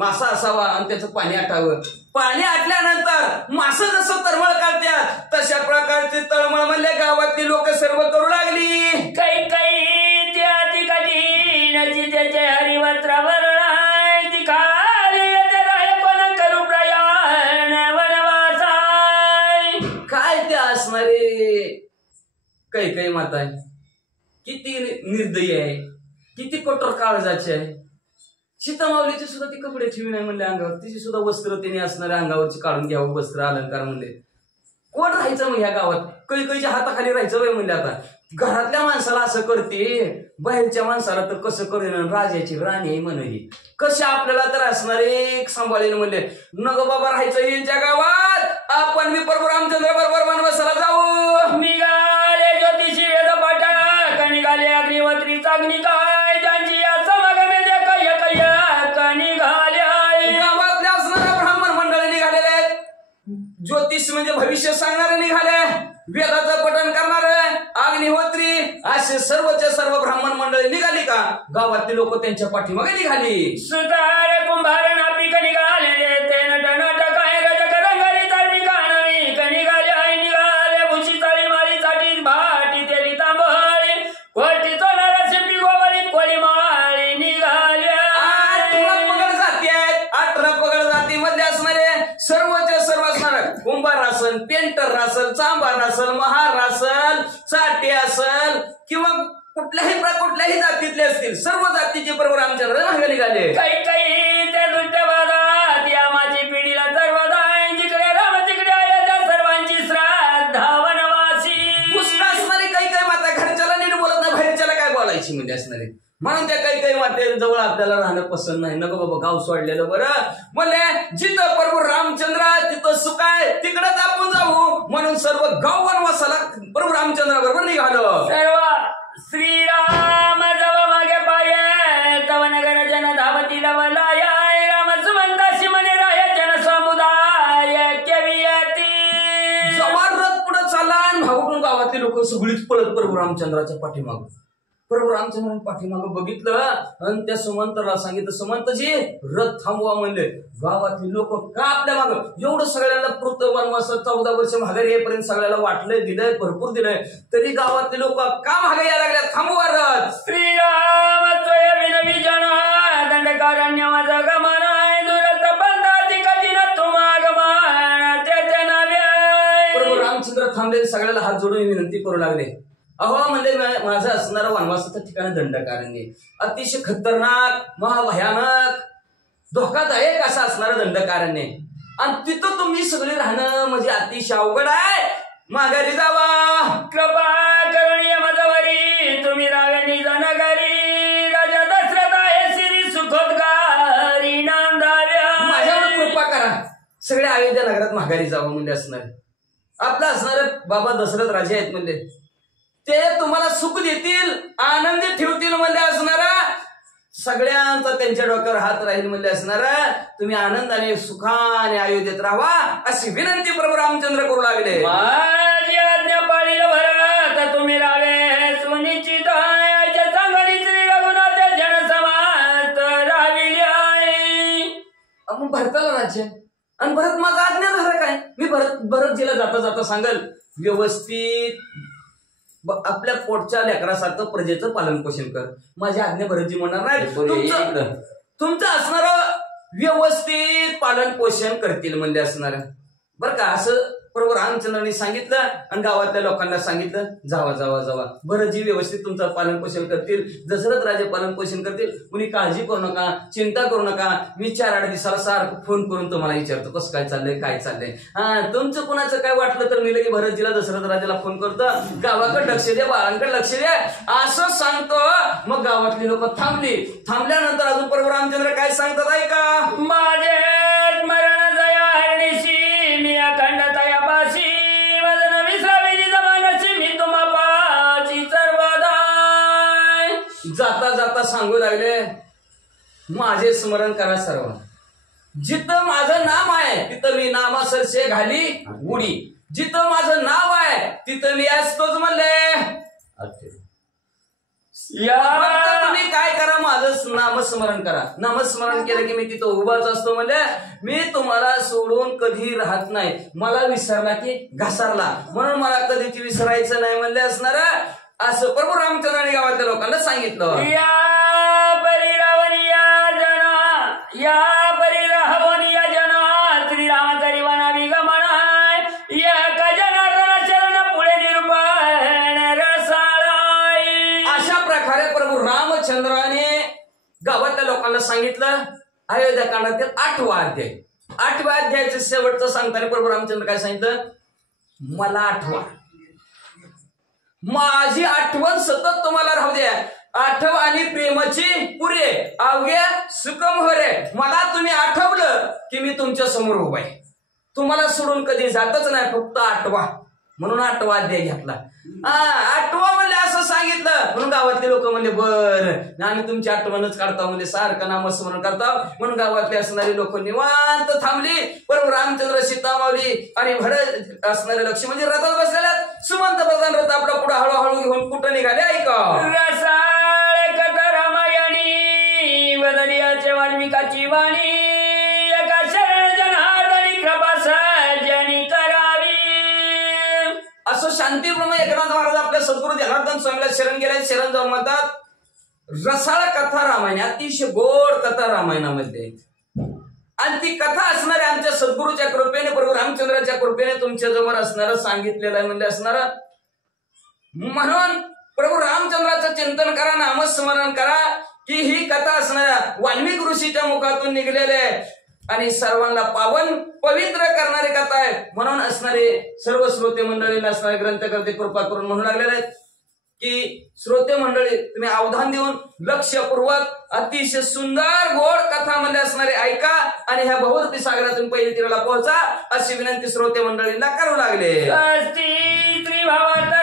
मासा असावा आणि त्याचं पाणी आटावं. पाणी आटल्यानंतर मासा जसं तळमळ काढतात तशा प्रकारची तळमळ म्हणले गावातली लोक सर्व करू लागली. काही काही त्या ठिकाणी त्याचे हरिवस्त्रावर ती खाली कोण करू प्रयाण वनवासाय. काय त्या असणारे काही माता आहे किती निर्दयी आहे, किती कठोर काळजाचे आहे. सीतामाऊलीचे सुद्धा ती कपडे ठेवी नाही म्हणले अंगावर, तिची सुद्धा वस्त्र तिने असणाऱ्या अंगावरची काढून घ्यावं, वस्त्र अलंकार म्हणले. कोण राहायचं मग ह्या गावात? कैकईच्या हाताखाली राहायचं वय म्हणले. आता घरातल्या माणसाला असं करते, बाहेरच्या माणसाला तर कसं करेन, राजाची राणी म्हणली कशी आपल्याला तर असणारे सांभाळेल म्हणले. नग बाबा राहायचं यांच्या गावात, आपण मी प्रभू रामचंद्र बरोबर वनवासाला जाऊ. निघाले ज्योतिषी वेद पाठक, निघाले अग्निहोत्रीचा अग्निकाय, त्यांची या समागमे निघाले. गावातल्या असणाऱ्या ब्राह्मण मंडळी निघालेले आहेत. ज्योतिष म्हणजे भविष्य सांगणारे निघाले, वेदाचं पठण करणारे, अग्निहोत्री असे सर्वच्या सर्व ब्राह्मण मंडळी निघाली का गावातली लोक त्यांच्या पाठीमागे निघाली. सुतार कुंभार नापिक निघाले, ते नट काय रजक रंगारी तार्मिक नाविक निघाले. निघाले भुशी ताळी माळी साठी भाटी तेली तांबळी, कोटी चोनारा शिपी गोवळी कोळी माळी निघाल्या. 18 पगड जाती आहेत. 18 पगड जाती मध्ये असणारे सर्वच्या सर्व असणार कुंभार असल, पेंटर असल, चांभार असल, महार असल, चाटे असल किंवा कुठल्याही जातीतले असतील, सर्व जातीचे प्रभू रामचंद्र मागे निघाले. काही त्या दुष्ट बाधात यामाची पिढीला सर्वदाय, जिकडे राम तिकडे आया सर्वांची श्राद्धा वनवासी. पुष्ट असणारी काही माता घरच्याला नीट बोलत नाही, बाहेरच्याला काय बोलायची म्हणजे असणारे. म्हणून त्या काही मातेजवळ आपल्याला राहणं पसंत नाही. नको बाबा गाव सोडलेलं बरं. म्हणले जिथं प्रभू रामचंद्र तिथं सुख आहे, तिकडच आपण जाऊ. म्हणून सर्व गाव वनवासाला प्रभू रामचंद्रा बरोबर निघालो. सर्व श्रीराम जव मागे पाये, तव नगर जन धावती लवलाय. राम सुमंताशी म्हणे राय जन समुदाय केवियती. जवार रथ पुढे चालला आणि भागवून गावातली लोक सगळीच पळत प्रभू रामचंद्राच्या पाठीमाग. प्रभू रामचंद्राने पाठीमागं बघितलं आणि त्या सुमंतला सांगितलं, सुमंतजी रथ थांबवा म्हणले. गावातली लोक का आपल्या माग एवढं सगळ्यांना पृथ वनवासात 14 वर्ष माघारी येईपर्यंत सगळ्याला वाटलंय, दिलंय, भरपूर दिलंय, तरी गावातले लोक का मागे यायला लागल्या? थांबवा रथ. श्रीराम त्वय विनवी जन दंडकारण्य माझा गमनाय, दुरत बंधाती कठीण तुमागमन त्याच्या नावे. प्रभू रामचंद्र थांबले, सगळ्याला हात जोडून विनंती करू लागले. अहो म्हणजे माझं असणारं वनवासाचं ठिकाण दंडकारण्य, अतिशय खतरनाक, महाभयानक, धोकादायक असं असणारं दंडकारण्य, आणि तिथं तुम्ही सगळे राहणं म्हणजे अतिशय अवघड आहे. माघारी जावा. कृपा करुणी मजवरी, तुम्ही रावे निज नगरी. राजा दशरथ आहे श्री सुखोद्गारी नांदाव्या. माझ्यावर कृपा करा, सगळे अयोध्या नगरात माघारी जावं म्हणजे असणार. आपलं असणारे बाबा दशरथ राजे आहेत म्हणजे ते तुम्हाला सुख देतील, आनंदी ठेवतील म्हणजे असणारा, सगळ्यांचा त्यांच्या डोक्यावर हात राहील म्हणजे असणारा. तुम्ही आनंदाने सुखाने अयोध्येत राहावा अशी विनंती प्रभू रामचंद्र करू लागले. माझी आज्ञा पाळील भरत, तुम्ही रावे सुनिश्चित चांगली श्री रघुनाथ जन समाज राहिली आहे. मग भरताला राज्य आणि भरत माझा आज्ञाधारक आहे. मी भरतजीला जाता जाता सांगल, व्यवस्थित आपल्या पोटच्या लेकरासारखं प्रजेचं पालन पोषण कर. माझी आज्ञा भरतजी म्हणणार नाही, तुमचं असणारं व्यवस्थित पालन पोषण करतील म्हणजे असणार बरं का. असं प्रभू रामचंद्रांनी सांगितलं आणि गावातल्या लोकांना सांगितलं, जावा जावा जावा, भरतजी व्यवस्थित तुमचं पालन पोषण करतील, दशरथ राजे पालन पोषण करतील. कुणी काळजी करू नका, चिंता करू नका. मी 4-8 दिवसाला सारखं फोन करून तुम्हाला विचारतो कसं काय चाललंय, काय चाललंय. तुमचं कुणाचं काय वाटलं तर मी लगे भरतजीला दशरथ राजाला फोन करतो, गावाकडे लक्ष द्या, बाळांकडे लक्ष द्या असं सांगतो. मग गावातली लोक थांबल्यानंतर अजून प्रभू रामचंद्र काय सांगतात ऐका. माझे स्मरण दया हरणीशी, मी अखंड तयापाशी, वदन विश्रावी जमानाची, मी तुम्हा पाची सर्वदाय. जाता जाता सांगू लागले, माझे स्मरण करा सर्व. जिथं माझं नाम आहे तिथं मी नामासरशे घाली उडी. जिथं माझं नाव आहे तिथं मी असतोच म्हणले. तुम्ही काय करा, माझं नामस्मरण करा. नामस्मरण केलं की मी तिथं उभाच असतो म्हणजे. मी तुम्हाला सोडून कधी राहत नाही. मला विसरला की घसारला, म्हणून मला कधीच विसरायचं नाही म्हणले असणार. असं प्रभू रामचंद्राने गावातल्या लोकांना सांगितलं. या परिरावणी या जना, या परिरावणी या जना, श्रीराम करी वनावी गमनाय. या जनार्दन शरण पुढे निर्भण रसाळाय. रामचंद्राने गावातल्या लोकांना सांगितलं. अयोध्याकांडातील 8वा अध्याय, 8व्या अध्यायाचं शेवटचं सांगताना प्रभू रामचंद्र काय सांगितलं? मला आठवा, माझी आठवण सतत तुम्हाला राहू द्या. आठव आणि प्रेमाची पुरे अवघ्या सुकम हो रे. मला तुम्ही आठवलं की मी तुमच्या समोर उभा आहे. तुम्हाला सोडून कधी जातच नाही, फक्त आठवा. म्हणून 8वा अध्याय घेतला. 8वा म्हणले असं सांगितलं म्हणून गावातले लोक म्हणले बर आम्ही तुमची आठवणच काढता, म्हणजे सारखं नामस्मरण करता. म्हणून गावातले असणारी लोक निवांत थांबली. बरोबर रामचंद्र, सीतामावली आणि भरत असणारे लक्ष्मी म्हणजे रथात बसलेल्या. सुमंत प्रधान रथ आपला पुढे हळूहळू घेऊन कुठं निघाले ऐका. रसाळ कथा रामायणी वदनियाचे वाल्मिकाची वाणी एका शरण जनार्दनी कृपा सज्जनी करावी. असं शांतीप्रम एकनाथ महाराज आपल्या सद्गुरू जनार्दन स्वामीला शरण गेले. शरण जाऊन म्हणतात रसाळ कथा रामायण, अतिशय गोड कथा रामायणामध्ये. आणि ती कथा असणारे आमच्या सद्गुरूच्या कृपेने, प्रभू रामचंद्राच्या कृपेने तुमच्या जवळ असणारं सांगितलेलं आहे. म्हणजे असणारं म्हणून प्रभू रामचंद्राचं चिंतन करा, नामस्मरण करा की ही कथा असणाऱ्या वाल्मिक ऋषीच्या मुखातून निघलेले आणि सर्वांना पावन पवित्र करणारी कथा आहे. म्हणून असणारे सर्व श्रोते मंडळींना असणारे ग्रंथकर्ते कृपा करून म्हणू लागलेले आहेत की श्रोते मंडळी तुम्ही अवधान देऊन लक्षपूर्वक अतिशय सुंदर गोड कथा मध्ये असणारे ऐका आणि ह्या बहुरूपी सागरातून पहिली तीराला पोहोचा अशी विनंती श्रोते मंडळींना करू लागले. अस्ति त्रिभावार्थ